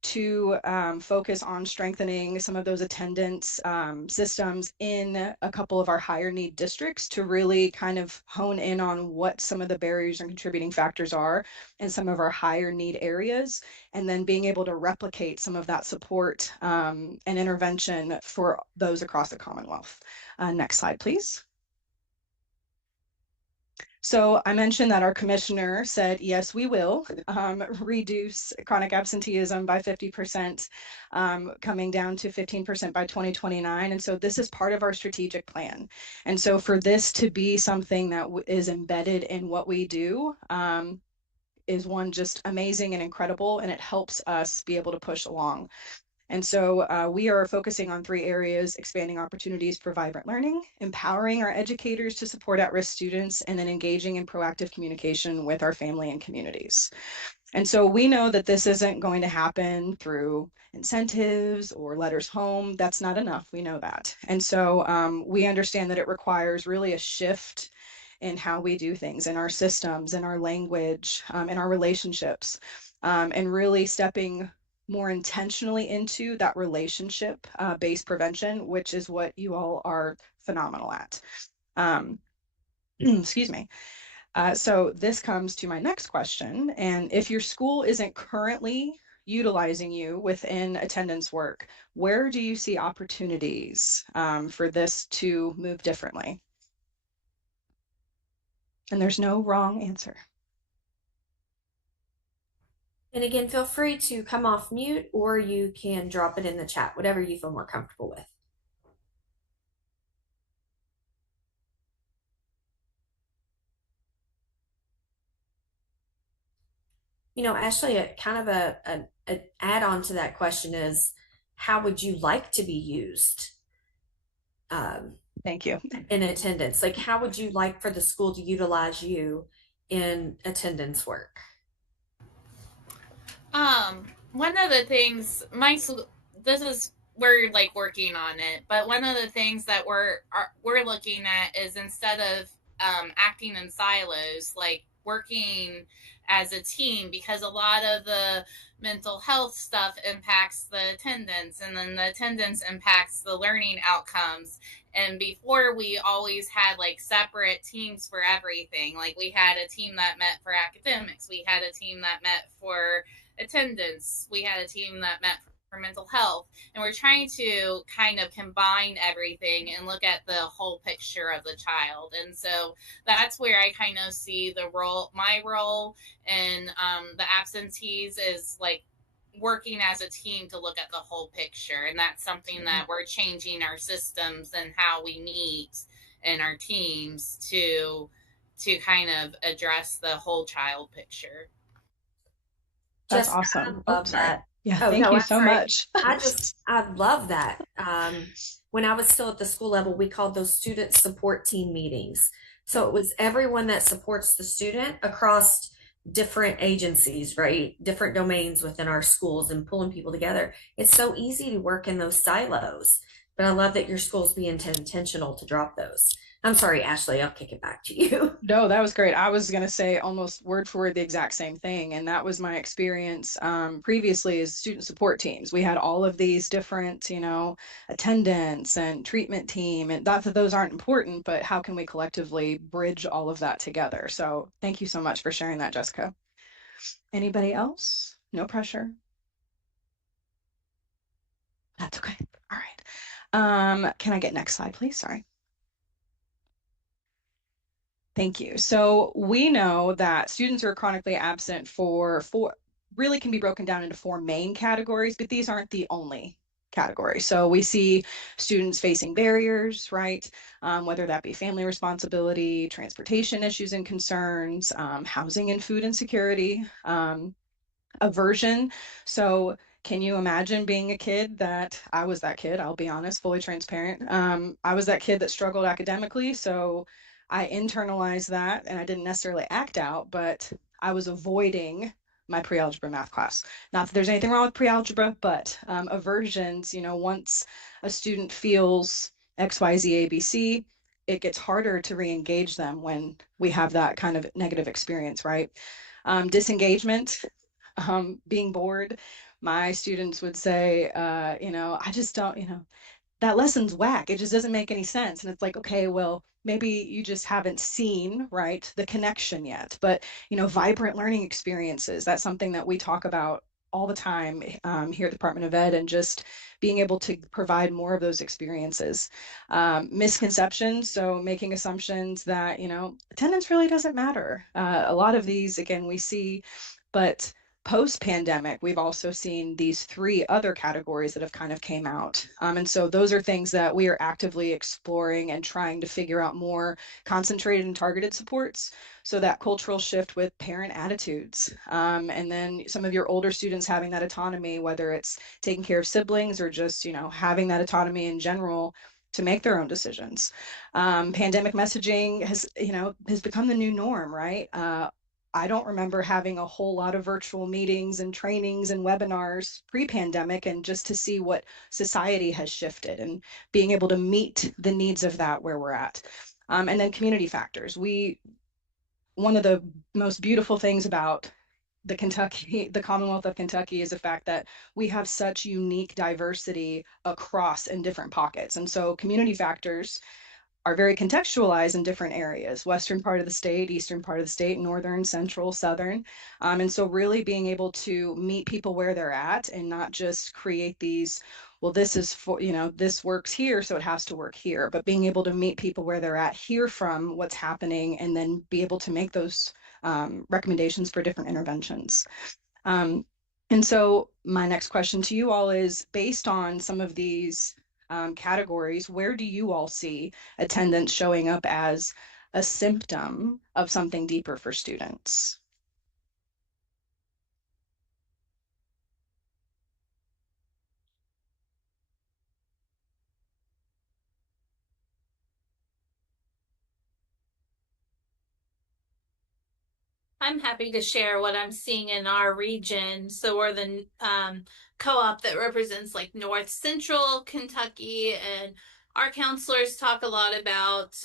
to focus on strengthening some of those attendance systems in a couple of our higher need districts to really kind of hone in on what some of the barriers and contributing factors are in some of our higher need areas, and then being able to replicate some of that support and intervention for those across the Commonwealth. Next slide, please. So I mentioned that our commissioner said, yes, we will reduce chronic absenteeism by 50%, coming down to 15% by 2029. And so this is part of our strategic plan. And so for this to be something that is embedded in what we do, is one just amazing and incredible, and it helps us be able to push along. And so we are focusing on 3 areas: expanding opportunities for vibrant learning, empowering our educators to support at-risk students, and then engaging in proactive communication with our family and communities. And so we know that this isn't going to happen through incentives or letters home. That's not enough. We know that. And so we understand that it requires really a shift in how we do things, in our systems, in our language, in our relationships, and really stepping more intentionally into that relationship based prevention, which is what you all are phenomenal at. Excuse me. So this comes to my next question. And if your school isn't currently utilizing you within attendance work, where do you see opportunities for this to move differently? And there's no wrong answer. And again, feel free to come off mute, or you can drop it in the chat, whatever you feel more comfortable with. Ashley, kind of a add-on to that question is, how would you like to be used? Thank you. In attendance, like how would you like for the school to utilize you in attendance work? One of the things we're like working on it, but one of the things that we're looking at is, instead of acting in silos, like working as a team, because a lot of the mental health stuff impacts the attendance, and then the attendance impacts the learning outcomes. And before, we always had like separate teams for everything. Like we had a team that met for academics, we had a team that met for attendance, we had a team that met for mental health, and we're trying to kind of combine everything and look at the whole picture of the child. And so that's where I kind of see my role in the absentees is like working as a team to look at the whole picture. And that's something that we're changing our systems and how we meet in our teams to kind of address the whole child picture. That's awesome. I love that. Yeah, thank you so much. I love that. When I was still at the school level, we called those student support team meetings. So it was everyone that supports the student across different agencies, right? Different domains within our schools and pulling people together. It's so easy to work in those silos, but I love that your school's being intentional to drop those. I'm sorry, Ashley, I'll kick it back to you. No, that was great. I was going to say almost word for word the exact same thing. And that was my experience previously as student support teams. We had all of these different, attendance and treatment team. And not that those aren't important, but how can we collectively bridge all of that together? So thank you so much for sharing that, Jessica. Anybody else? No pressure. That's okay. All right. Can I get next slide, please? Sorry. Thank you. So we know that students who are chronically absent for really can be broken down into 4 main categories, but these aren't the only categories. So we see students facing barriers, right? Whether that be family responsibility, transportation issues and concerns, housing and food insecurity, aversion. So can you imagine being a kid I was that kid, I'll be honest, fully transparent. I was that kid that struggled academically. So I internalized that and I didn't necessarily act out, but I was avoiding my pre-algebra math class. Not that there's anything wrong with pre-algebra, but aversions, once a student feels X, Y, Z, A, B, C, it gets harder to re-engage them when we have that kind of negative experience, right? Disengagement, being bored. My students would say, I just don't, that lesson's whack. It just doesn't make any sense. And it's like, okay, well, maybe you just haven't seen, right, the connection yet. But, vibrant learning experiences, that's something that we talk about all the time here at the Department of Ed, and just being able to provide more of those experiences. Misconceptions, so making assumptions that, attendance really doesn't matter. A lot of these, again, we see, but post-pandemic, we've also seen these 3 other categories that have kind of came out. And so those are things that we are actively exploring and trying to figure out more concentrated and targeted supports. So that cultural shift with parent attitudes. And then some of your older students having that autonomy, whether it's taking care of siblings or just, having that autonomy in general to make their own decisions. Pandemic messaging has become the new norm, right? I don't remember having a whole lot of virtual meetings and trainings and webinars pre-pandemic, and just to see what society has shifted and being able to meet the needs of that where we're at. And then community factors. One of the most beautiful things about the Commonwealth of Kentucky is the fact that we have such unique diversity across in different pockets. And so community factors are very contextualized in different areas, western part of the state, eastern part of the state, northern, central, southern. And so really being able to meet people where they're at and not just create these, well, this is for, this works here, so it has to work here, but being able to meet people where they're at, hear from what's happening, and then be able to make those recommendations for different interventions. And so my next question to you all is, based on some of these categories, where do you all see attendance showing up as a symptom of something deeper for students? I'm happy to share what I'm seeing in our region. So we're the co-op that represents like North Central Kentucky, and our counselors talk a lot about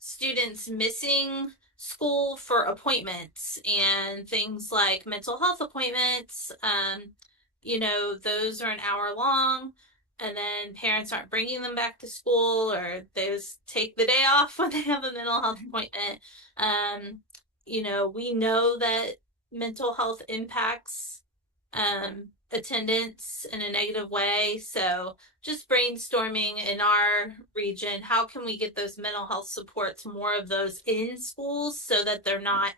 students missing school for appointments and things like mental health appointments. Those are an hour long, and then parents aren't bringing them back to school, or they just take the day off when they have a mental health appointment. We know that mental health impacts attendance in a negative way. So just brainstorming in our region, how can we get those mental health supports, more of those in schools, so that they're not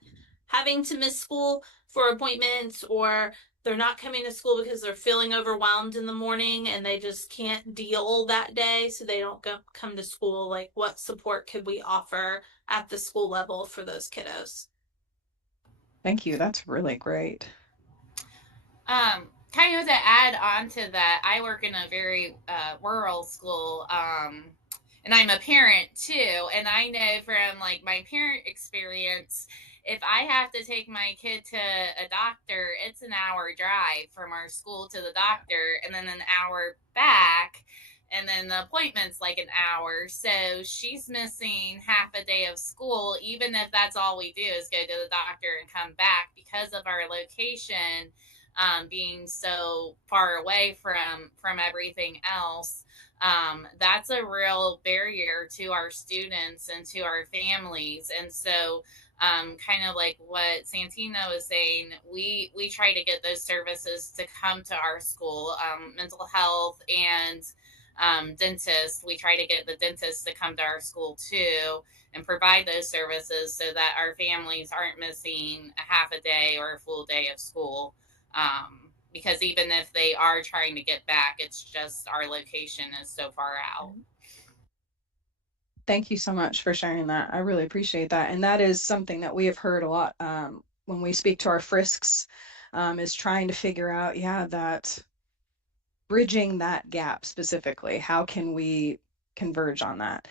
having to miss school for appointments, or they're not coming to school because they're feeling overwhelmed in the morning and they just can't deal that day, so they don't come to school. Like, what support could we offer at the school level for those kiddos? Thank you. That's really great. Kind of to add on to that, I work in a very rural school, and I'm a parent too. And I know from like my parent experience, if I have to take my kid to a doctor, it's an hour drive from our school to the doctor and then an hour back. And then the appointment's like an hour. So she's missing half a day of school, even if that's all we do is go to the doctor and come back because of our location being so far away from everything else. That's a real barrier to our students and to our families. And so kind of like what Santino was saying, we try to get those services to come to our school, mental health and dentists. We try to get the dentists to come to our school too and provide those services so that our families aren't missing a half a day or a full day of school. Because even if they are trying to get back, it's just our location is so far out. Thank you so much for sharing that. I really appreciate that. And that is something that we have heard a lot when we speak to our Frisks, is trying to figure out, that bridging that gap specifically. How can we converge on that?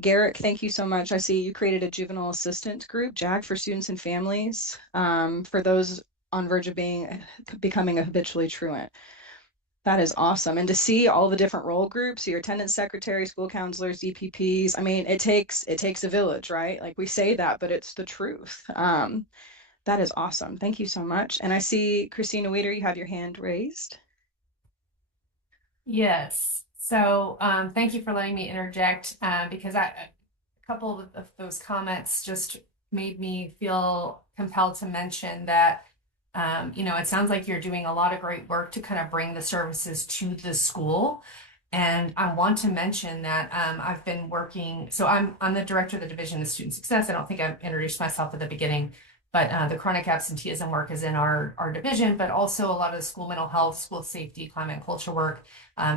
Garrick, thank you so much. I see you created a juvenile assistant group, JAG, for students and families, for those on verge of becoming a habitually truant. That is awesome. And to see all the different role groups, your attendance secretary, school counselors, DPPs, I mean, it takes a village, right? Like we say that, but it's the truth. That is awesome. Thank you so much. And I see Christina Weeder, you have your hand raised. Yes. So thank you for letting me interject because a couple of those comments just made me feel compelled to mention that it sounds like you're doing a lot of great work to kind of bring the services to the school. And I want to mention that I've been working, so I'm the director of the Division of Student Success. I don't think I introduced myself at the beginning, but the chronic absenteeism work is in our division, but also a lot of the school mental health, school safety, climate and culture work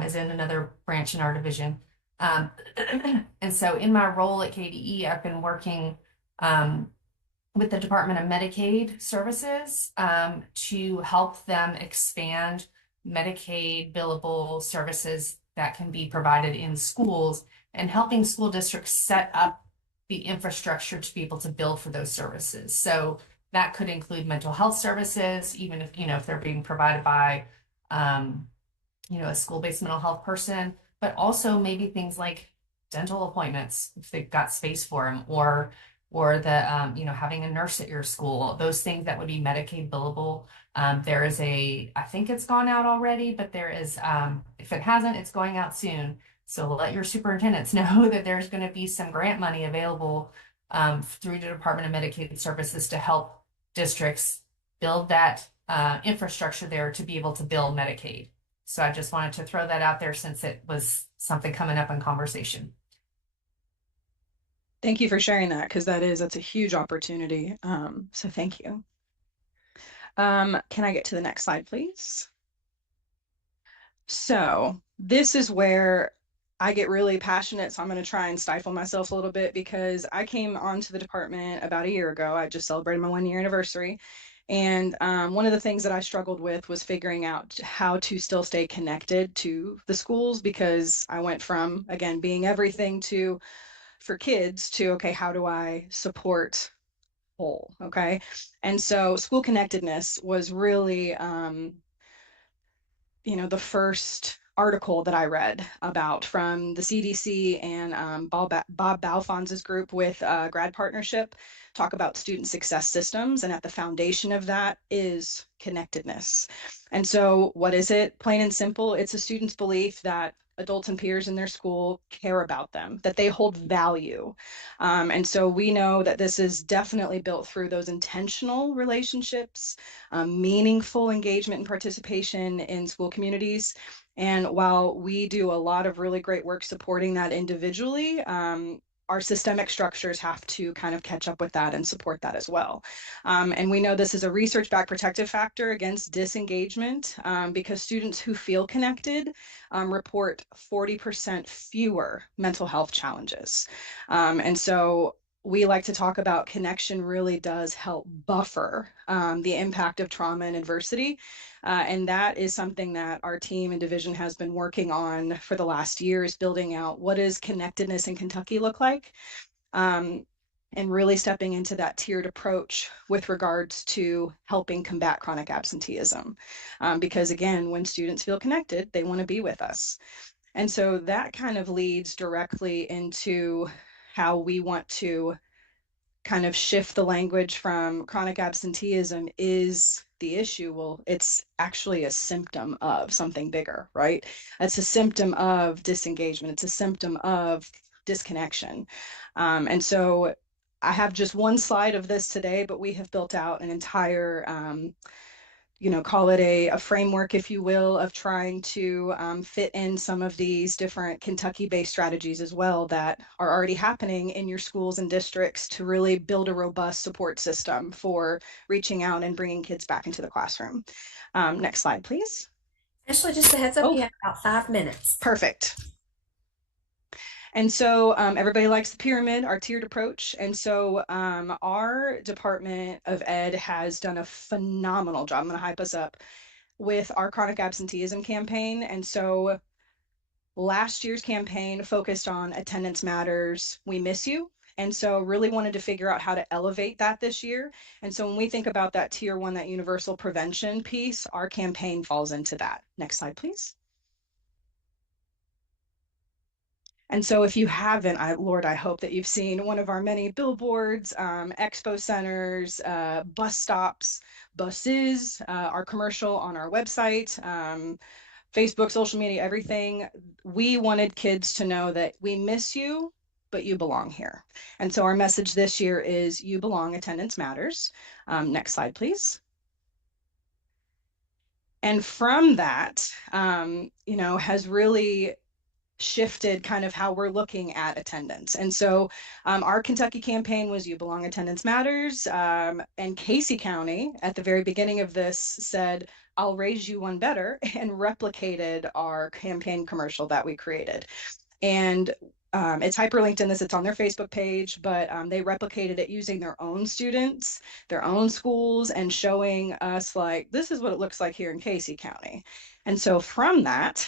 is in another branch in our division. And so in my role at KDE, I've been working with the Department of Medicaid Services to help them expand Medicaid billable services that can be provided in schools and helping school districts set up the infrastructure to be able to bill for those services. So that could include mental health services, even if they're being provided by a school-based mental health person, but also maybe things like dental appointments if they've got space for them, or the having a nurse at your school, those things that would be Medicaid billable. There is I think it's gone out already, but there is, if it hasn't, it's going out soon. So let your superintendents know that there's going to be some grant money available through the Department of Medicaid Services to help districts build that infrastructure there to be able to bill Medicaid. So I just wanted to throw that out there since it was something coming up in conversation. Thank you for sharing that, because that's a huge opportunity. So thank you. Can I get to the next slide, please? So this is where I get really passionate. So I'm going to try and stifle myself a little bit because I came onto the department about a year ago. I just celebrated my 1-year anniversary. And one of the things that I struggled with was figuring out how to still stay connected to the schools, because I went from, again, being everything for kids to, okay, how do I support whole? Okay. And so school connectedness was really, the first article that I read about from the CDC and Bob Balfonz's group with Grad Partnership talk about student success systems. And at the foundation of that is connectedness. And so what is it? Plain and simple, it's a student's belief that adults and peers in their school care about them, that they hold value. And so we know that this is definitely built through those intentional relationships, meaningful engagement and participation in school communities. And while we do a lot of really great work supporting that individually, our systemic structures have to kind of catch up with that and support that as well. And we know this is a research-backed protective factor against disengagement because students who feel connected report 40% fewer mental health challenges. And so we like to talk about connection really does help buffer the impact of trauma and adversity. And that is something that our team and division has been working on for the last year, is building out what does connectedness in Kentucky look like, and really stepping into that tiered approach with regards to helping combat chronic absenteeism. Because again, when students feel connected, they want to be with us. And so that kind of leads directly into how we want to kind of shift the language from chronic absenteeism is the issue. Well, it's actually a symptom of something bigger, right? It's a symptom of disengagement. It's a symptom of disconnection. And so I have just one slide of this today, but we have built out an entire call it a framework, if you will, of trying to fit in some of these different Kentucky-based strategies as well that are already happening in your schools and districts to really build a robust support system for reaching out and bringing kids back into the classroom. Next slide, please. Ashley, just a heads up, you have about 5 minutes. Perfect. And so everybody likes the pyramid, our tiered approach. And so our Department of Ed has done a phenomenal job. I'm going to hype us up with our chronic absenteeism campaign. And so last year's campaign focused on attendance matters, we miss you. And so really wanted to figure out how to elevate that this year. And so when we think about that tier 1, that universal prevention piece, our campaign falls into that. Next slide, please. And so if you haven't, Lord, I hope that you've seen one of our many billboards, expo centers, bus stops, buses, our commercial on our website, Facebook, social media, everything. We wanted kids to know that we miss you, but you belong here. And so our message this year is you belong, attendance matters. Next slide, please. And from that, has really shifted kind of how we're looking at attendance. And so our Kentucky campaign was You Belong, Attendance Matters. And Casey County at the very beginning of this said, I'll raise you one better, and replicated our campaign commercial that we created. And it's hyperlinked in this, it's on their Facebook page, but they replicated it using their own students, their own schools, and showing us like, this is what it looks like here in Casey County. And so from that,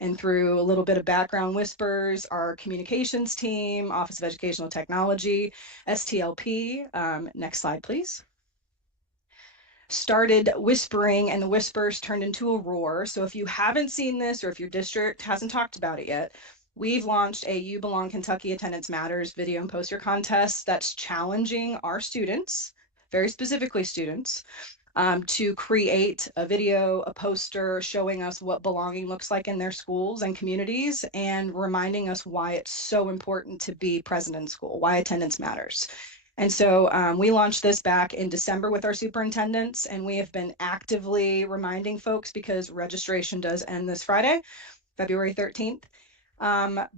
and through a little bit of background whispers, our communications team, Office of Educational Technology, STLP, next slide, please, started whispering, and the whispers turned into a roar. So if you haven't seen this, or if your district hasn't talked about it yet, we've launched a You Belong Kentucky Attendance Matters video and poster contest that's challenging our students, very specifically students, to create a video, a poster showing us what belonging looks like in their schools and communities, and reminding us why it's so important to be present in school, why attendance matters. And so we launched this back in December with our superintendents, and we have been actively reminding folks because registration does end this Friday, February 13th.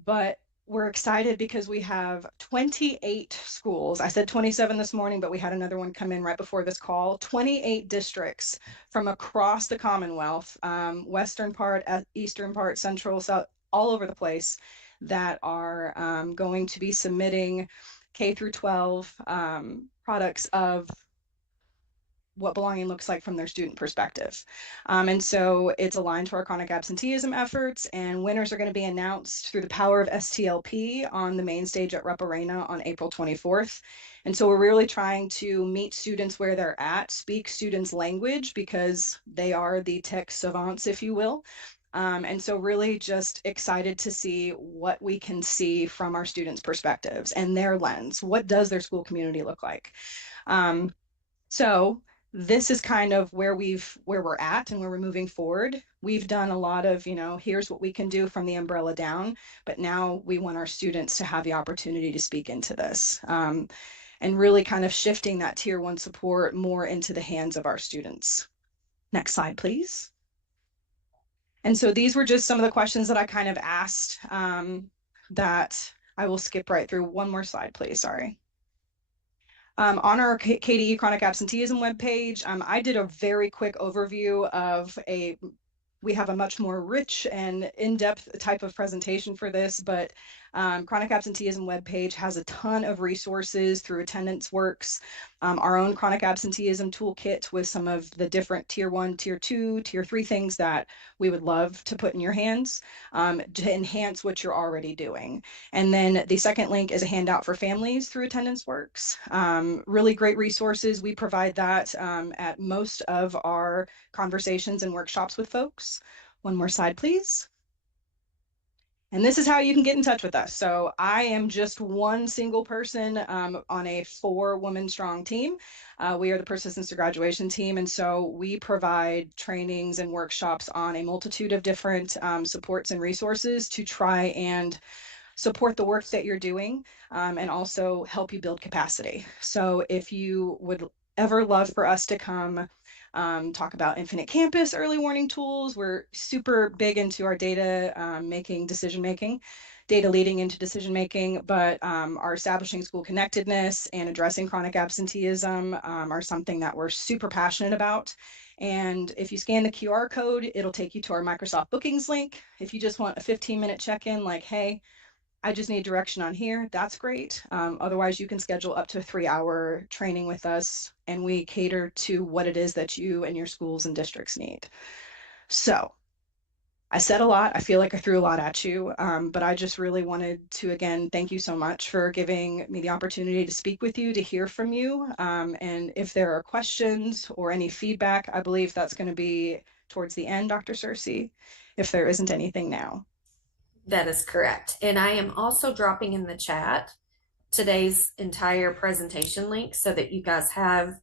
But we're excited because we have 28 schools. I said 27 this morning, but we had another one come in right before this call. 28 districts from across the Commonwealth, western part, eastern part, central, south, all over the place, that are going to be submitting K through 12 products of what belonging looks like from their student perspective. And so it's aligned to our chronic absenteeism efforts, and winners are going to be announced through the power of STLP on the main stage at Rupp Arena on April 24th. And so we're really trying to meet students where they're at, speak students' language, because they are the tech savants, if you will. And so really just excited to see what we can see from our students' perspectives and their lens. What does their school community look like? So this is kind of where we're at and where we're moving forward. We've done a lot of, here's what we can do from the umbrella down, but now we want our students to have the opportunity to speak into this, and really kind of shifting that tier 1 support more into the hands of our students. Next slide, please. And so these were just some of the questions that I kind of asked, that I will skip right through. One more slide, please, sorry. On our KDE chronic absenteeism webpage, I did a very quick overview of we have a much more rich and in-depth type of presentation for this, but Chronic absenteeism webpage has a ton of resources through Attendance Works, our own chronic absenteeism toolkit with some of the different tier 1, tier 2, tier 3 things that we would love to put in your hands to enhance what you're already doing. And then the second link is a handout for families through Attendance Works. Really great resources. We provide that at most of our conversations and workshops with folks. One more slide, please. And this is how you can get in touch with us. So I am just one single person on a 4-woman strong team. We are the Persistence to Graduation team. And so we provide trainings and workshops on a multitude of different supports and resources to try and support the work that you're doing and also help you build capacity. So if you would ever love for us to come talk about Infinite Campus early warning tools. We're super big into our data data leading into decision making, but our establishing school connectedness and addressing chronic absenteeism are something that we're super passionate about. And if you scan the QR code, it'll take you to our Microsoft Bookings link. If you just want a 15-minute check-in, like, hey, I just need direction on here, that's great. Otherwise, you can schedule up to a 3-hour training with us, and we cater to what it is that you and your schools and districts need. So I said a lot. I feel like I threw a lot at you, but I just really wanted to, again, thank you so much for giving me the opportunity to speak with you, to hear from you. And if there are questions or any feedback, I believe that's going to be towards the end, Dr. Searcy, if there isn't anything now. That is correct. And I am also dropping in the chat today's entire presentation link so that you guys have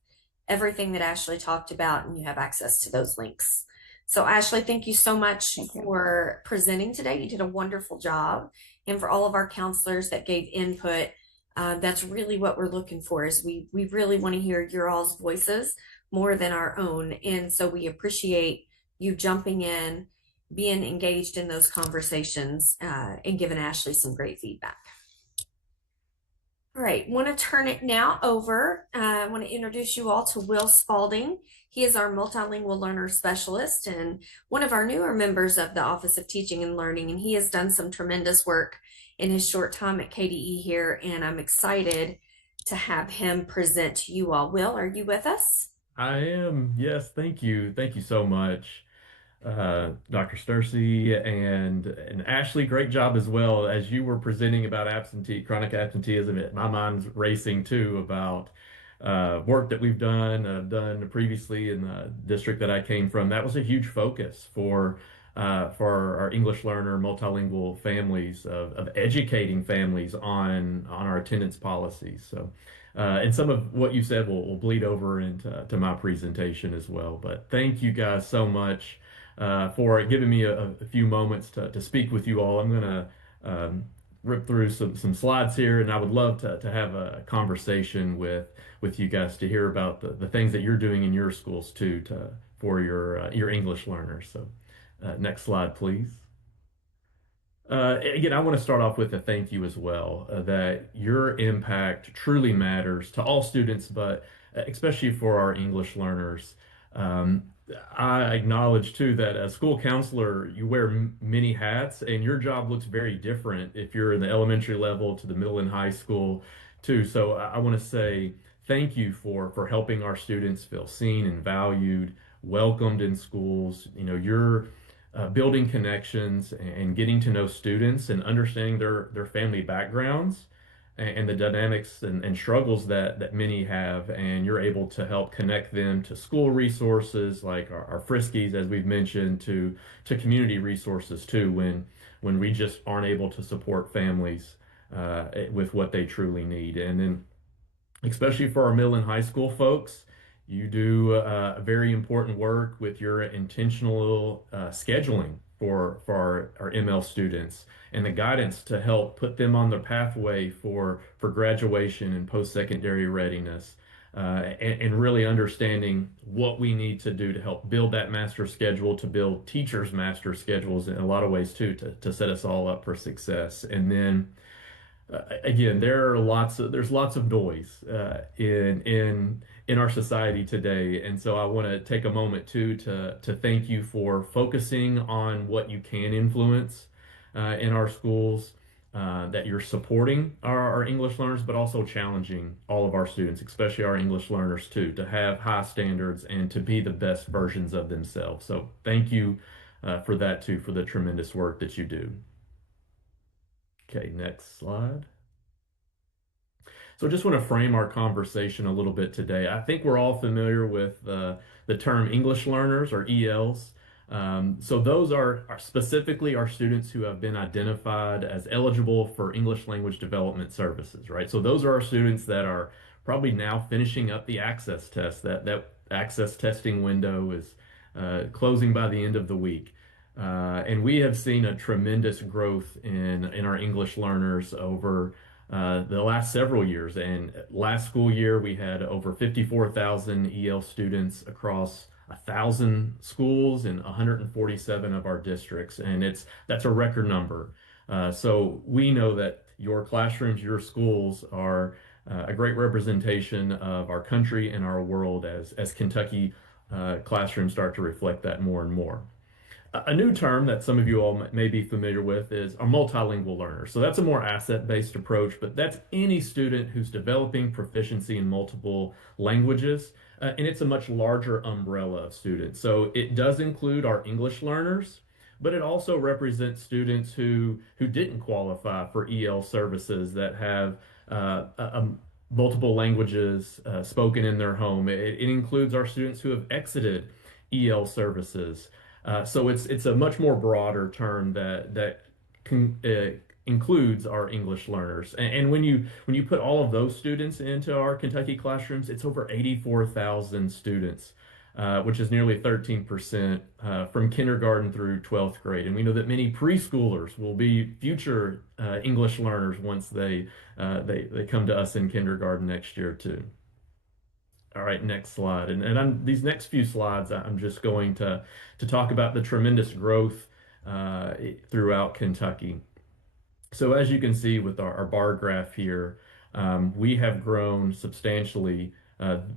everything that Ashley talked about and you have access to those links. So Ashley, thank you so much for presenting today. You did a wonderful job. And for all of our counselors that gave input, that's really what we're looking for is we really want to hear your all's voices more than our own. And so we appreciate you jumping in, being engaged in those conversations and giving Ashley some great feedback. All right, want to turn it now over. I want to introduce you all to Will Spalding. He is our multilingual learner specialist and one of our newer members of the Office of Teaching and Learning, and he has done some tremendous work in his short time at KDE here, and I'm excited to have him present to you all. Will, are you with us? I am. Yes, thank you. Thank you so much. Dr. Searcy and Ashley, great job as well. As you were presenting about chronic absenteeism, my mind's racing too about work that we've done previously in the district that I came from. That was a huge focus for our English learner multilingual families of educating families on our attendance policies. So. And some of what you said will bleed over into my presentation as well. But thank you guys so much for giving me a few moments to speak with you all. I'm going to rip through some slides here, and I would love to have a conversation with you guys to hear about the things that you're doing in your schools too for your English learners. So next slide, please. Again, I want to start off with a thank you as well, that your impact truly matters to all students, but especially for our English learners. I acknowledge too that as school counselor, you wear many hats and your job looks very different if you're in the elementary level to the middle and high school too. So I want to say thank you for helping our students feel seen and valued, welcomed in schools. You know, you're building connections and getting to know students and understanding their family backgrounds and the dynamics and struggles that many have, and you're able to help connect them to school resources like our Friskies, as we've mentioned, to community resources too, when we just aren't able to support families with what they truly need. And then especially for our middle and high school folks, you do very important work with your intentional scheduling for our ML students and the guidance to help put them on the pathway for graduation and post-secondary readiness, and really understanding what we need to do to help build that master schedule, to build teachers' master schedules in a lot of ways too, to set us all up for success. And then again, there's lots of noise in our society today, and so I want to take a moment too to thank you for focusing on what you can influence in our schools, that you're supporting our English learners, but also challenging all of our students, especially our English learners too, to have high standards and to be the best versions of themselves. So thank you for that too, for the tremendous work that you do. Okay, next slide. So I just want to frame our conversation a little bit today. I think we're all familiar with the term English learners or ELs. So those are specifically our students who have been identified as eligible for English language development services, right? So those are our students that are probably now finishing up the access test. That access testing window is closing by the end of the week. And we have seen a tremendous growth in our English learners over the last several years. And last school year, we had over 54,000 EL students across 1,000 schools in 147 of our districts. And that's a record number. So we know that your classrooms, your schools are a great representation of our country and our world as Kentucky classrooms start to reflect that more and more. A new term that some of you all may be familiar with is a multilingual learner. So that's a more asset-based approach, but that's any student who's developing proficiency in multiple languages, and it's a much larger umbrella of students. So it does include our English learners, but it also represents students who didn't qualify for EL services that have multiple languages spoken in their home. It includes our students who have exited EL services. So it's a much more broader term that includes our English learners. And when you put all of those students into our Kentucky classrooms, it's over 84,000 students, which is nearly 13% from kindergarten through 12th grade. And we know that many preschoolers will be future English learners once they come to us in kindergarten next year too. All right, next slide. And these next few slides, I'm just going to talk about the tremendous growth throughout Kentucky. So as you can see with our bar graph here, we have grown substantially.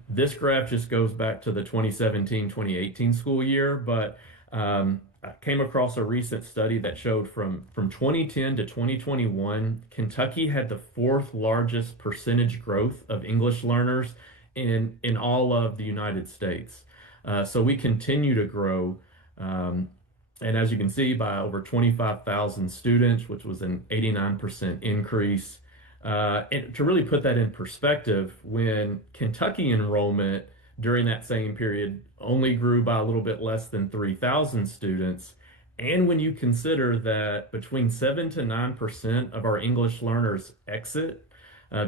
This graph just goes back to the 2017-2018 school year, but I came across a recent study that showed from 2010 to 2021, Kentucky had the fourth largest percentage growth of English learners in all of the United States. So we continue to grow. And as you can see, by over 25,000 students, which was an 89% increase. And to really put that in perspective, when Kentucky enrollment during that same period only grew by a little bit less than 3,000 students, and when you consider that between 7 to 9% of our English learners exit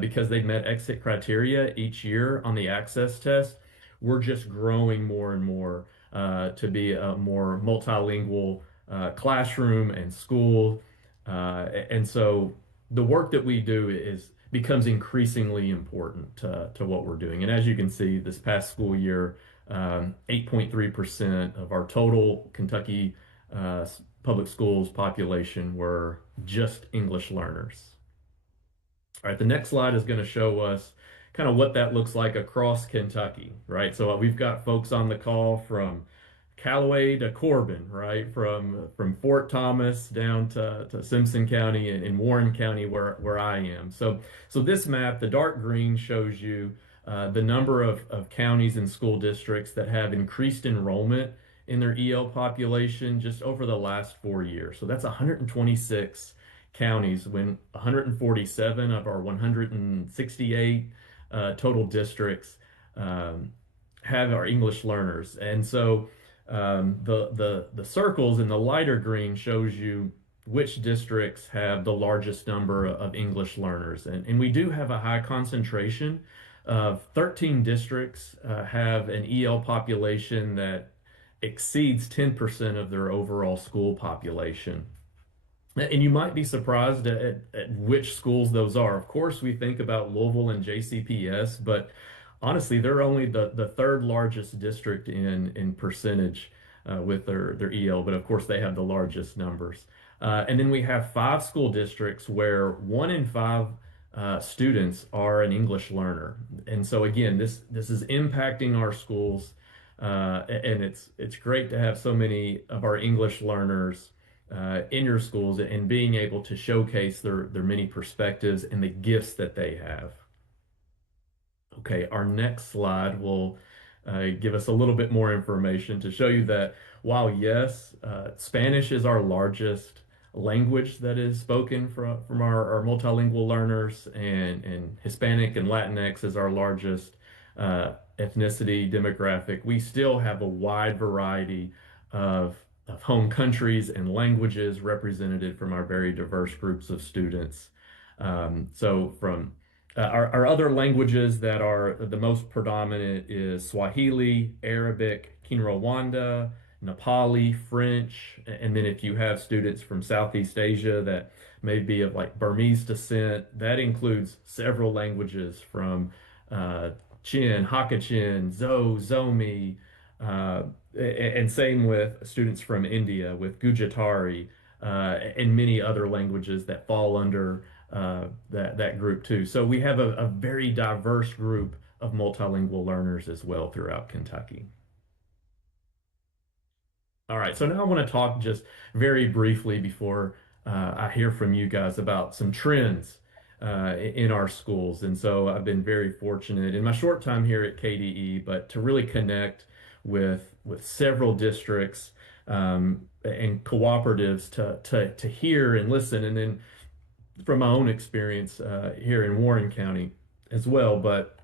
because they've met exit criteria each year on the access test, we're just growing more and more to be a more multilingual classroom and school. And so the work that we do becomes increasingly important to what we're doing. And as you can see, this past school year, 8.3% of our total Kentucky public schools population were just English learners. All right, the next slide is going to show us kind of what that looks like across Kentucky, right? So we've got folks on the call from Callaway to Corbin, right? From Fort Thomas down to Simpson County and Warren County where I am. So this map, the dark green, shows you the number of counties and school districts that have increased enrollment in their EL population just over the last 4 years. So that's 126 counties, when 147 of our 168 total districts have our English learners. And so the circles in the lighter green shows you which districts have the largest number of English learners. And we do have a high concentration of 13 districts have an EL population that exceeds 10% of their overall school population. And you might be surprised at which schools those are. Of course, we think about Louisville and JCPS, but honestly, they're only the third largest district in percentage with their EL, but of course they have the largest numbers. And then we have 5 school districts where 1 in 5 students are an English learner. And so again, this is impacting our schools, and it's great to have so many of our English learners in your schools and being able to showcase their many perspectives and the gifts that they have. Okay, our next slide will give us a little bit more information to show you that while yes, Spanish is our largest language that is spoken from our multilingual learners, and Hispanic and Latinx is our largest ethnicity demographic, we still have a wide variety of home countries and languages represented from our very diverse groups of students. So from our other languages that are the most predominant is Swahili, Arabic, Kinyarwanda, Nepali, French, and then if you have students from Southeast Asia that may be of like Burmese descent, that includes several languages from Chin, Hakachin, Zomi, and same with students from India with Gujarati, and many other languages that fall under that group too. So we have a very diverse group of multilingual learners as well throughout Kentucky. All right, so now I want to talk just very briefly before I hear from you guys about some trends in our schools. And so I've been very fortunate in my short time here at KDE, but to really connect with several districts and cooperatives to hear and listen, and then from my own experience here in Warren County as well. But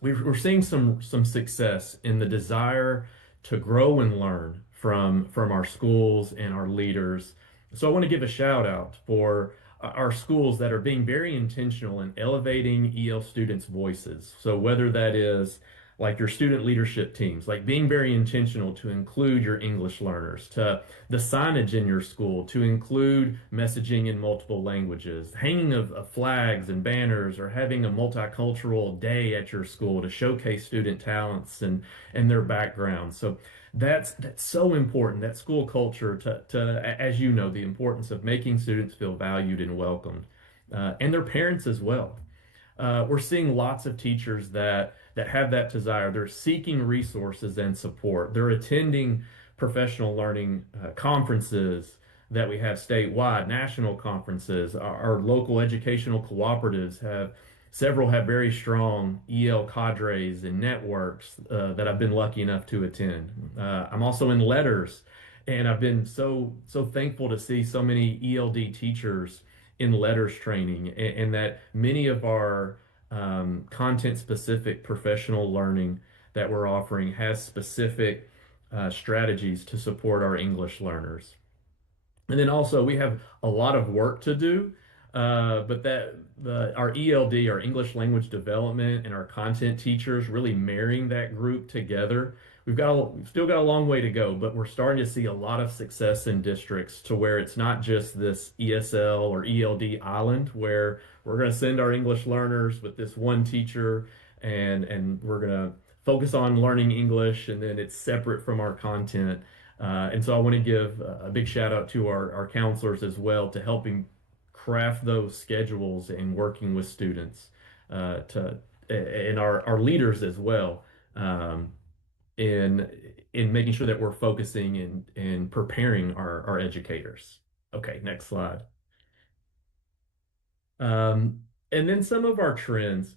we're seeing some success in the desire to grow and learn from our schools and our leaders. So I want to give a shout out for our schools that are being very intentional in elevating EL students' voices. So whether that is like your student leadership teams, like being very intentional to include your English learners, to the signage in your school, to include messaging in multiple languages, hanging of flags and banners, or having a multicultural day at your school to showcase student talents and their backgrounds. So that's so important, that school culture to, as you know, the importance of making students feel valued and welcomed, and their parents as well. We're seeing lots of teachers that have that desire. They're seeking resources and support. They're attending professional learning conferences that we have statewide, national conferences. Our local educational cooperatives several have very strong EL cadres and networks that I've been lucky enough to attend. I'm also in letters, and I've been so thankful to see so many ELD teachers in letters training, and that many of our content-specific professional learning that we're offering has specific strategies to support our English learners. And then also we have a lot of work to do, but our ELD, our English language development, and our content teachers really marrying that group together. We've still got a long way to go, but we're starting to see a lot of success in districts to where it's not just this ESL or ELD island where we're going to send our English learners with this one teacher and we're going to focus on learning English, and then it's separate from our content. And so I want to give a big shout out to our counselors as well to helping craft those schedules and working with students and our leaders as well. In making sure that we're focusing and preparing our educators. Okay, next slide. And then some of our trends,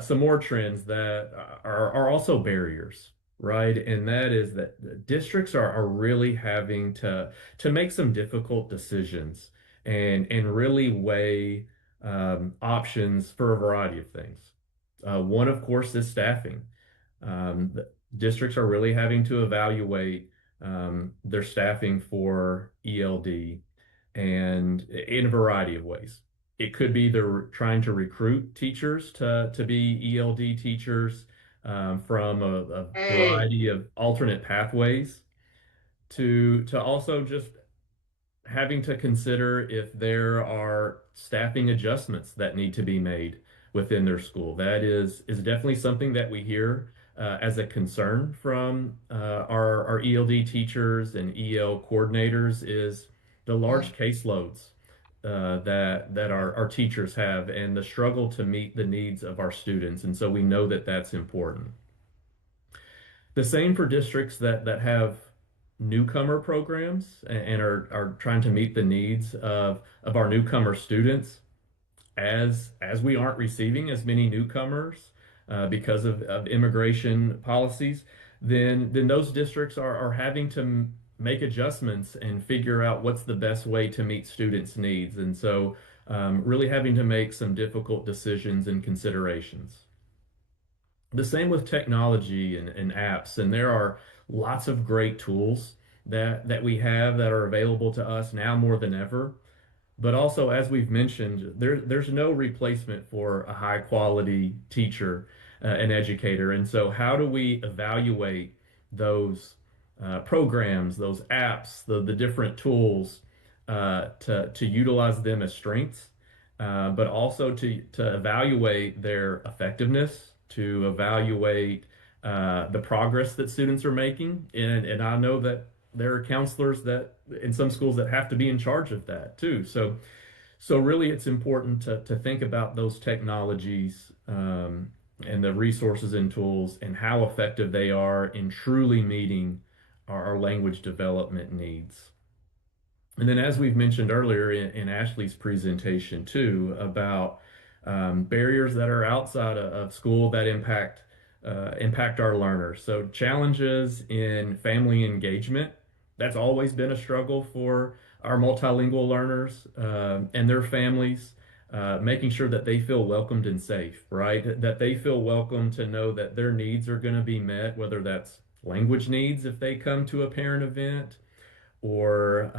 some more trends that are also barriers, right? And that is that districts are really having to make some difficult decisions and really weigh options for a variety of things. One, of course, is staffing. Districts are really having to evaluate their staffing for ELD, and in a variety of ways. It could be they're trying to recruit teachers to be ELD teachers from a variety of alternate pathways, to also just having to consider if there are staffing adjustments that need to be made within their school. That is definitely something that we hear as a concern from our ELD teachers and EL coordinators, is the large caseloads that our teachers have and the struggle to meet the needs of our students. And so we know that that's important. The same for districts that have newcomer programs and are trying to meet the needs of our newcomer students as we aren't receiving as many newcomers because of immigration policies, then those districts are having to make adjustments and figure out what's the best way to meet students' needs. And so really having to make some difficult decisions and considerations. The same with technology and apps, and there are lots of great tools that we have that are available to us now more than ever. But also, as we've mentioned, there's no replacement for a high quality teacher and educator. And so, how do we evaluate those programs, those apps, the different tools to utilize them as strengths, but also to evaluate their effectiveness, to evaluate the progress that students are making. And I know that there are counselors that in some schools that have to be in charge of that too. So really it's important to think about those technologies and the resources and tools and how effective they are in truly meeting our language development needs. And then as we've mentioned earlier in Ashley's presentation too, about barriers that are outside of school that impact our learners. So challenges in family engagement, that's always been a struggle for our multilingual learners and their families, making sure that they feel welcomed and safe, right? That they feel welcome to know that their needs are going to be met, whether that's language needs if they come to a parent event, or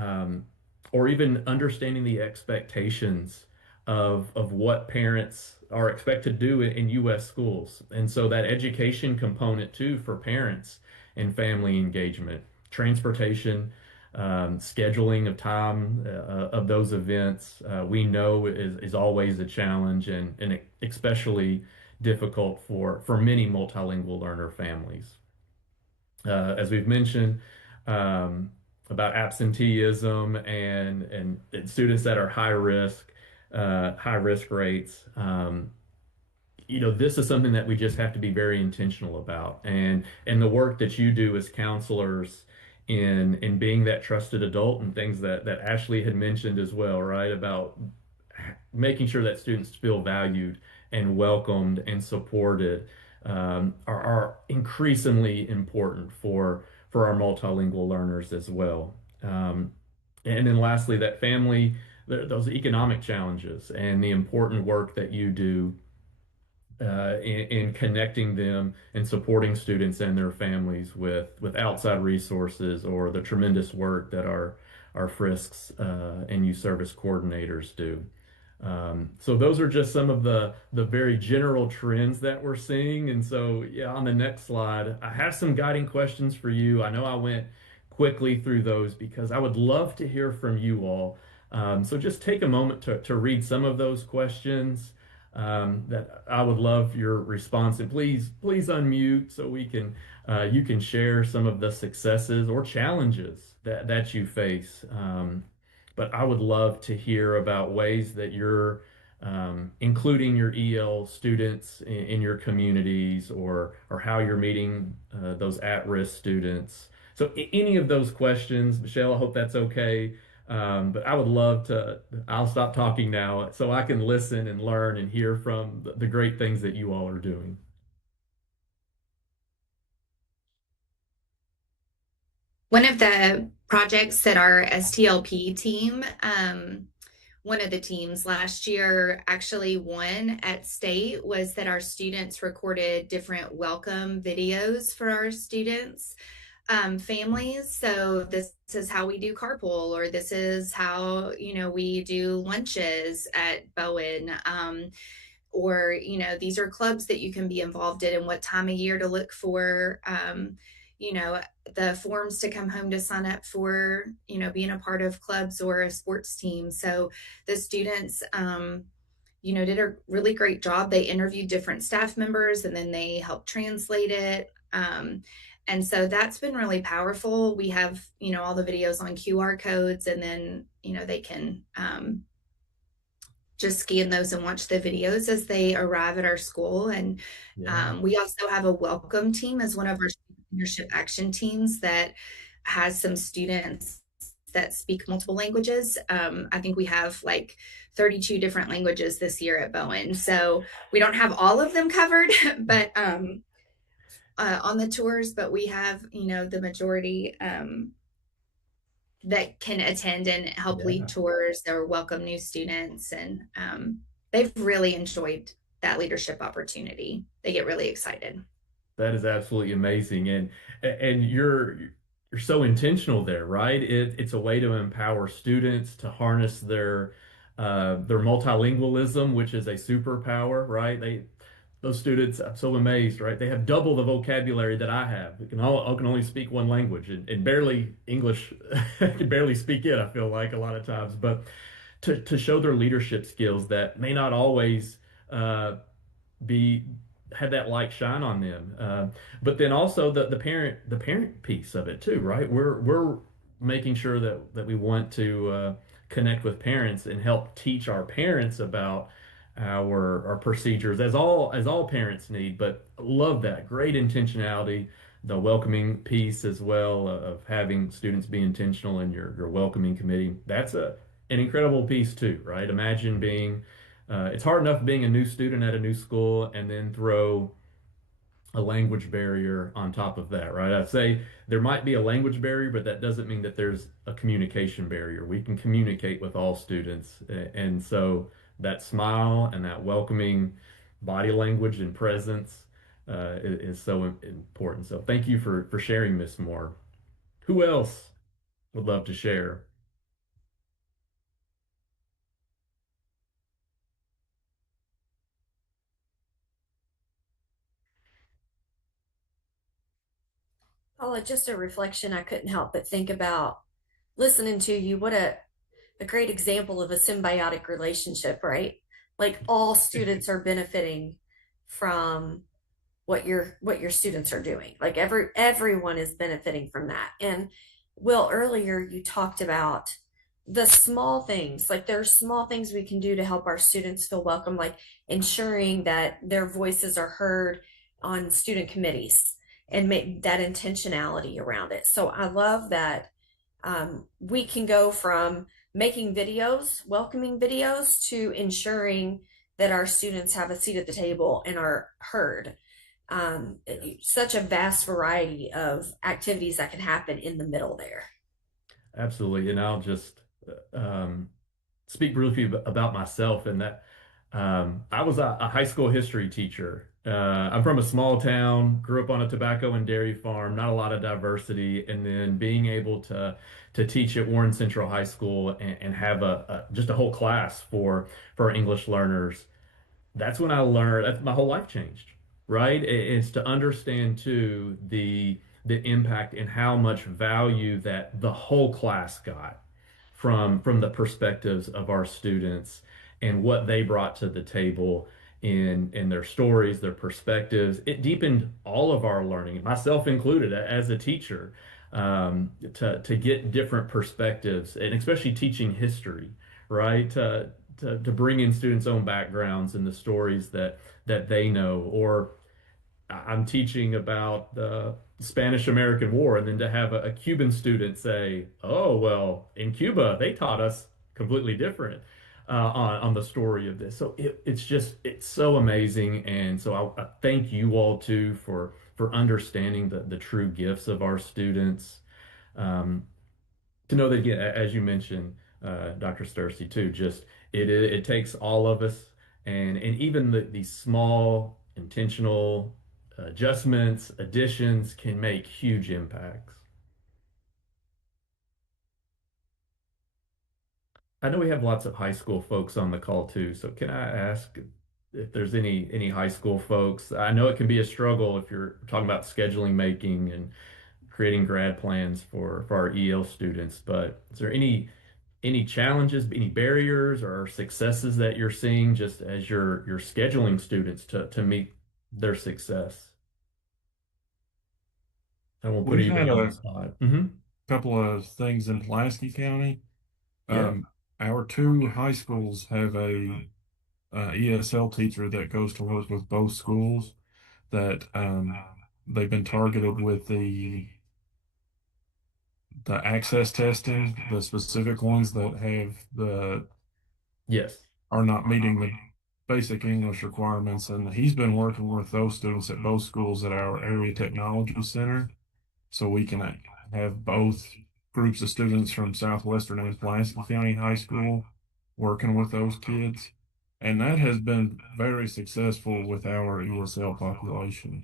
even understanding the expectations of what parents are expected to do in U.S. schools. And so that education component too for parents and family engagement, transportation, scheduling of time of those events, we know is always a challenge and especially difficult for many multilingual learner families. As we've mentioned, about absenteeism and students that are high risk rates. This is something that we just have to be very intentional about, and the work that you do as counselors in being that trusted adult and things that Ashley had mentioned as well, right? About making sure that students feel valued and welcomed and supported are increasingly important for our multilingual learners as well. And then lastly, that family, those economic challenges and the important work that you do in connecting them and supporting students and their families with outside resources or the tremendous work that our FRISCs and youth service coordinators do. So those are just some of the very general trends that we're seeing. And so, yeah, on the next slide, I have some guiding questions for you. I know I went quickly through those because I would love to hear from you all. So just take a moment to read some of those questions that I would love your response. And please unmute so we can you can share some of the successes or challenges that you face. But I would love to hear about ways that you're including your EL students in your communities, or how you're meeting those at-risk students. So any of those questions, Michelle, I hope that's okay. But I would love to, I'll stop talking now so I can listen and learn and hear from the great things that you all are doing. One of the projects that our STLP team, one of the teams last year actually won at state, was that our students recorded different welcome videos for our students. Families. So this is how we do carpool, or this is how, we do lunches at Bowen. Or, these are clubs that you can be involved in and what time of year to look for, the forms to come home to sign up for, being a part of clubs or a sports team. So the students, did a really great job. They interviewed different staff members and then they helped translate it. And so that's been really powerful. We have, all the videos on QR codes, and then, they can just scan those and watch the videos as they arrive at our school. And we also have a welcome team as one of our leadership action teams that has some students that speak multiple languages. I think we have like 32 different languages this year at Bowen. So we don't have all of them covered, but on the tours, but we have, the majority that can attend and help lead tours or welcome new students. And they've really enjoyed that leadership opportunity. They get really excited. That is absolutely amazing. And you're so intentional there, right? It's a way to empower students to harness their multilingualism, which is a superpower, right? Those students, I'm so amazed, right? They have double the vocabulary that I have. I can only speak one language and barely English. I can barely speak it, I feel like a lot of times. But to show their leadership skills that may not always be have that light shine on them. But then also the parent piece of it too, right? We're making sure that we want to connect with parents and help teach our parents about our procedures as all parents need. But love that great intentionality, the welcoming piece as well of having students be intentional in your welcoming committee. That's an incredible piece too, right? Imagine being it's hard enough being a new student at a new school and then throw a language barrier on top of that, right? I'd say there might be a language barrier, but that doesn't mean that there's a communication barrier. We can communicate with all students. And so that smile and that welcoming body language and presence is so important. So thank you for sharing, Miss Moore. Who else would love to share? Paula, just a reflection. I couldn't help but think about listening to you. What a great example of a symbiotic relationship, right? Like all students are benefiting from what your students are doing. Like everyone is benefiting from that. And Will, earlier you talked about the small things. Like there's small things we can do to help our students feel welcome, like ensuring that their voices are heard on student committees and make that intentionality around it. So I love that we can go from making videos, welcoming videos, to ensuring that our students have a seat at the table and are heard. Such a vast variety of activities that can happen in the middle there. Absolutely. And I'll just speak briefly about myself and that I was a high school history teacher. I'm from a small town, grew up on a tobacco and dairy farm, not a lot of diversity, and then being able to teach at Warren Central High School and have just a whole class for English learners. That's when I learned that my whole life changed, right? It's to understand too the impact and how much value that the whole class got from the perspectives of our students and what they brought to the table in their stories, their perspectives. It deepened all of our learning, myself included, as a teacher, to get different perspectives, and especially teaching history, right? To bring in students' own backgrounds and the stories that they know. Or I'm teaching about the Spanish-American War, and then to have a Cuban student say, "Oh, well, in Cuba they taught us completely different." On the story of this. So it's so amazing. And so I thank you all too for understanding the true gifts of our students. To know that, again, as you mentioned, Dr. Stursey too, just it takes all of us, and even these small intentional adjustments, additions can make huge impacts. I know we have lots of high school folks on the call too, so can I ask if there's any high school folks? I know it can be a struggle if you're talking about scheduling making and creating grad plans for our EL students, but is there any challenges, any barriers or successes that you're seeing just as you're scheduling students to meet their success? I won't put We've anybody had on a the spot. couple of things in Pulaski County. Yeah. Our two high schools have a ESL teacher that goes to work with both schools that they've been targeted with the the access testing, the specific ones that have the Yes. are not meeting the basic English requirements. And he's been working with those students at both schools at our area technology center. So we can have both groups of students from Southwestern and Pulaski County High School working with those kids. And that has been very successful with our ESL population.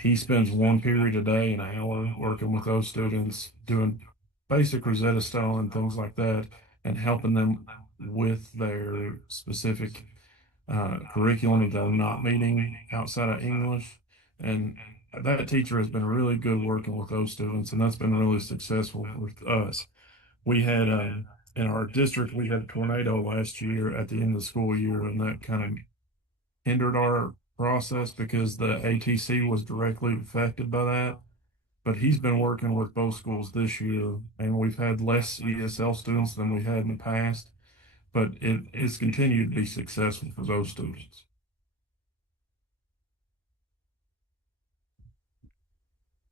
He spends one period a day, an hour, working with those students, doing basic Rosetta Stone and things like that, and helping them with their specific curriculum that they're not meeting outside of English. And that teacher has been really good working with those students, and that's been really successful with us. We had in our district, we had a tornado last year at the end of the school year, and that kind of hindered our process because the ATC was directly affected by that. But he's been working with both schools this year, and we've had less ESL students than we had in the past, but it's continued to be successful for those students.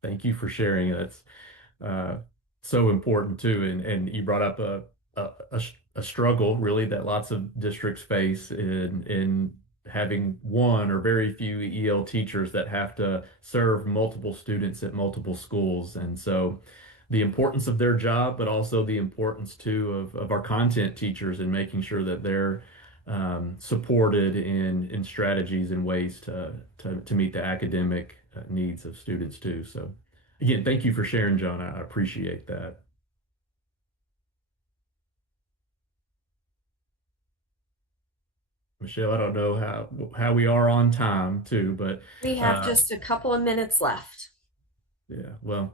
Thank you for sharing. That's so important too. And you brought up a struggle really that lots of districts face in having one or very few EL teachers that have to serve multiple students at multiple schools. And so the importance of their job, but also the importance too of our content teachers and making sure that they're supported in strategies and ways to meet the academic needs of students too. So again, thank you for sharing, John. I appreciate that. Michelle, I don't know how we are on time too, but We have just a couple of minutes left. yeah, well,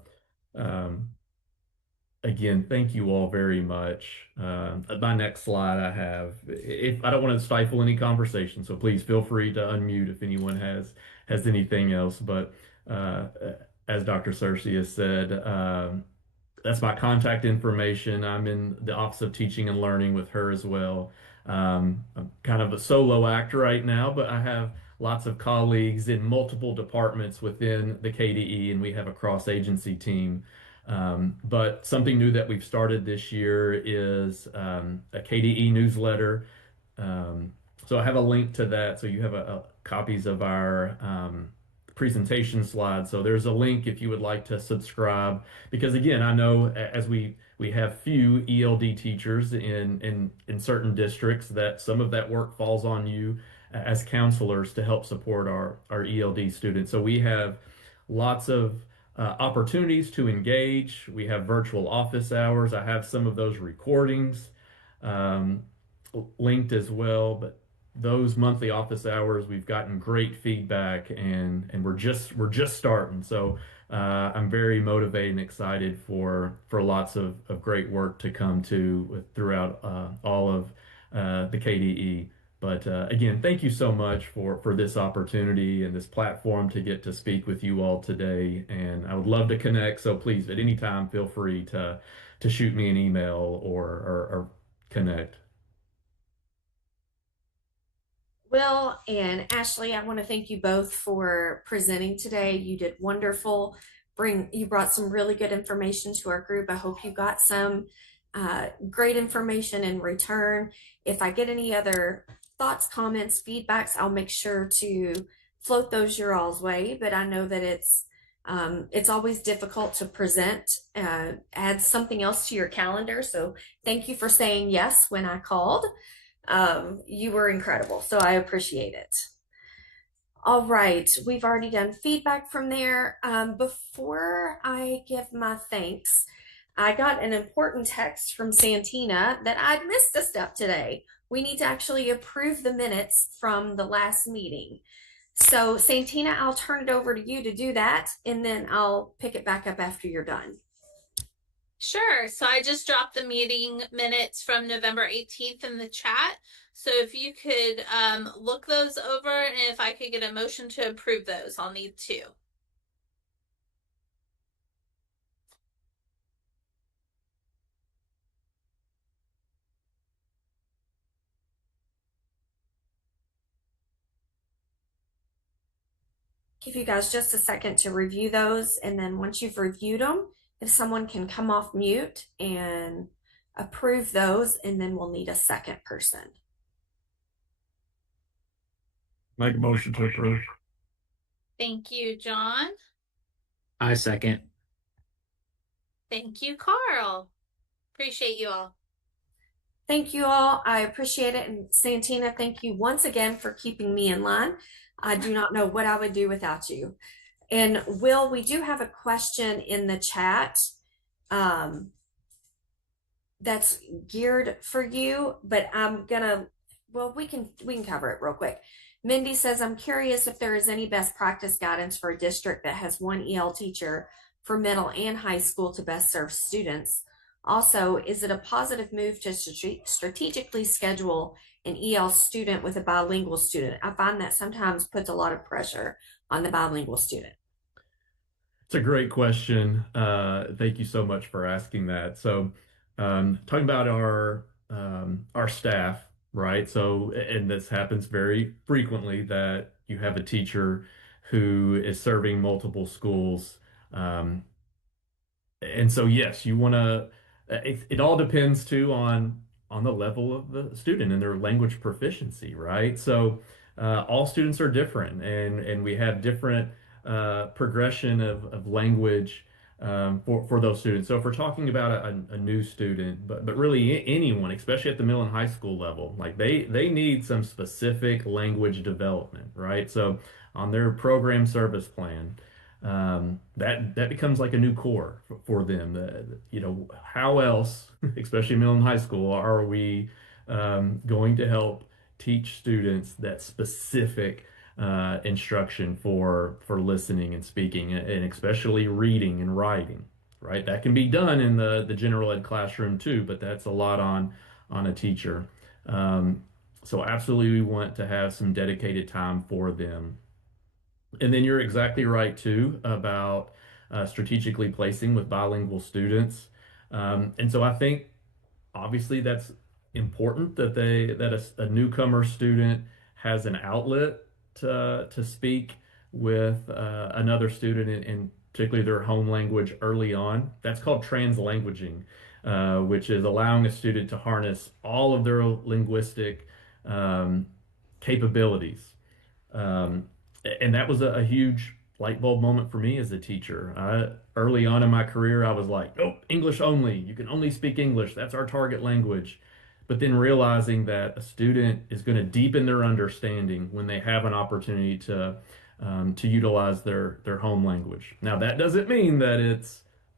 again, thank you all very much. My next slide I have, if I don't want to stifle any conversation, so please feel free to unmute if anyone has anything else. But as Dr. Searcy has said, that's my contact information. I'm in the Office of Teaching and Learning with her as well. I'm kind of a solo act right now, but I have lots of colleagues in multiple departments within the KDE, and we have a cross-agency team. But something new that we've started this year is a KDE newsletter. So I have a link to that. So you have copies of our presentation slides. So there's a link if you would like to subscribe. Because again, I know as we have few ELD teachers in certain districts, that some of that work falls on you as counselors to help support our ELD students. So we have lots of opportunities to engage. We have virtual office hours. I have some of those recordings linked as well, but those monthly office hours, we've gotten great feedback, and we're just starting. So I'm very motivated and excited for lots of great work to come throughout all of the KDE. But again, thank you so much for this opportunity and this platform to get to speak with you all today. And I would love to connect. So please, at any time, feel free to shoot me an email or connect. Will and Ashley, I want to thank you both for presenting today. You did wonderful. You brought some really good information to our group. I hope you got some great information in return. If I get any other thoughts, comments, feedbacks, I'll make sure to float those your all's way. But I know that it's always difficult to present, add something else to your calendar. So thank you for saying yes when I called. You were incredible, so I appreciate it. All right, we've already done feedback from there. Before I give my thanks, I got an important text from Santina that I'd missed a step today. We need to actually approve the minutes from the last meeting. So Santina, I'll turn it over to you to do that, and then I'll pick it back up after you're done. Sure. So I just dropped the meeting minutes from November 18th in the chat. So if you could look those over, and if I could get a motion to approve those, I'll need two. Give you guys just a second to review those, and then once you've reviewed them, if someone can come off mute and approve those, and then we'll need a second person. Make a motion to approve. Thank you, John. I second. Thank you, Carl. Appreciate you all. Thank you all. I appreciate it. And Santina, thank you once again for keeping me in line. I do not know what I would do without you. And Will, we do have a question in the chat that's geared for you, but we can cover it real quick. Mindy says, I'm curious if there is any best practice guidance for a district that has one EL teacher for middle and high school to best serve students. Also, is it a positive move to strategically schedule an EL student with a bilingual student? I find that sometimes puts a lot of pressure on the bilingual student. It's a great question. Thank you so much for asking that. So, talking about our staff, right? So, and this happens very frequently that you have a teacher who is serving multiple schools. And so, yes, you want to, it all depends too on the level of the student and their language proficiency, right? So, all students are different, and we have different progression of language for those students. So if we're talking about a new student, but really anyone, especially at the middle and high school level, like they need some specific language development, right? So on their program service plan, that becomes like a new core for them. How else, especially middle and high school, are we going to help teach students that specific instruction for listening and speaking, and especially reading and writing, right? That can be done in the general ed classroom too, but that's a lot on a teacher. So absolutely, we want to have some dedicated time for them. And then you're exactly right too about strategically placing with bilingual students. And so I think obviously that's important that a newcomer student has an outlet to speak with another student in particularly their home language early on. That's called translanguaging, which is allowing a student to harness all of their linguistic capabilities. And that was a huge light bulb moment for me as a teacher. Early on in my career, I was like, oh, English only. You can only speak English. That's our target language. But then realizing that a student is going to deepen their understanding when they have an opportunity to utilize their home language. Now, that doesn't mean that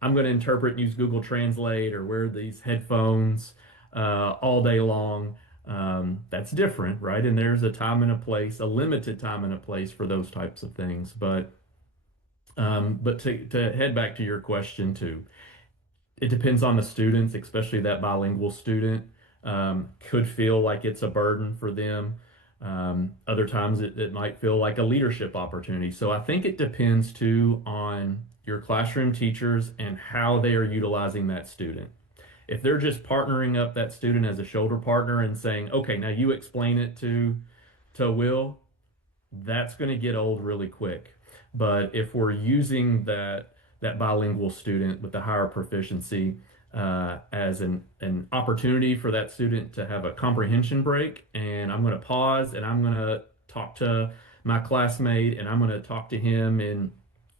I'm going to interpret and use Google Translate or wear these headphones all day long. That's different, right? And there's a time and a place, a limited time and a place for those types of things. But to head back to your question too, it depends on the students, especially that bilingual student. Could feel like it's a burden for them. Other times it might feel like a leadership opportunity. So I think it depends too on your classroom teachers and how they are utilizing that student. If they're just partnering up that student as a shoulder partner and saying, okay, now you explain it to Will, that's going to get old really quick. But if we're using that bilingual student with the higher proficiency as an opportunity for that student to have a comprehension break, and I'm going to pause and I'm going to talk to my classmate and I'm going to talk to him in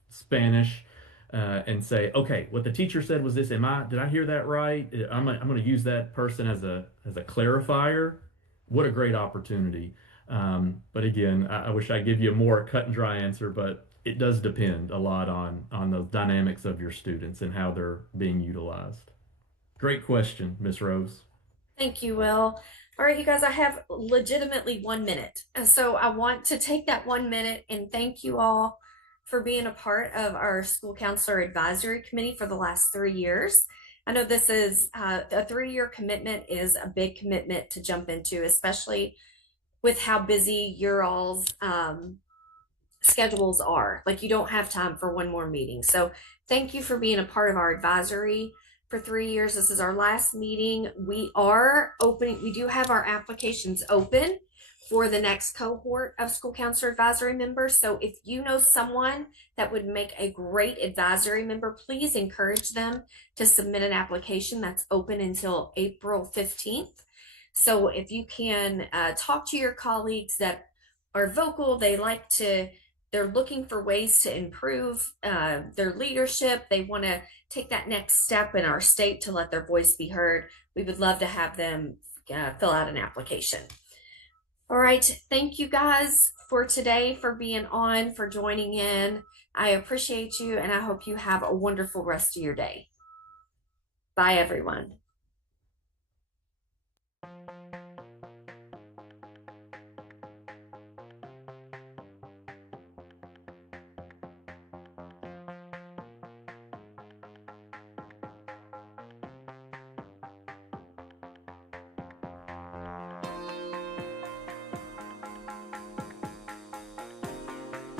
Spanish and say, okay, what the teacher said was this. Did I hear that right? I'm going to use that person as a clarifier. What a great opportunity. But again, I wish I give you a more cut and dry answer, but it does depend a lot on the dynamics of your students and how they're being utilized. Great question, Miss Rose. Thank you, Will. All right, you guys, I have legitimately 1 minute. And so I want to take that 1 minute and thank you all for being a part of our school counselor advisory committee for the last 3 years. I know this is a 3-year commitment is a big commitment to jump into, especially with how busy your all's schedules are. Like, you don't have time for one more meeting. So thank you for being a part of our advisory for 3 years. This is our last meeting. We are opening, we do have our applications open for the next cohort of school counselor advisory members. So if you know someone that would make a great advisory member, please encourage them to submit an application that's open until April 15th. So if you can talk to your colleagues that are vocal, they're looking for ways to improve their leadership. They want to take that next step in our state to let their voice be heard. We would love to have them fill out an application. All right. Thank you guys for today, for being on, for joining in. I appreciate you, and I hope you have a wonderful rest of your day. Bye, everyone.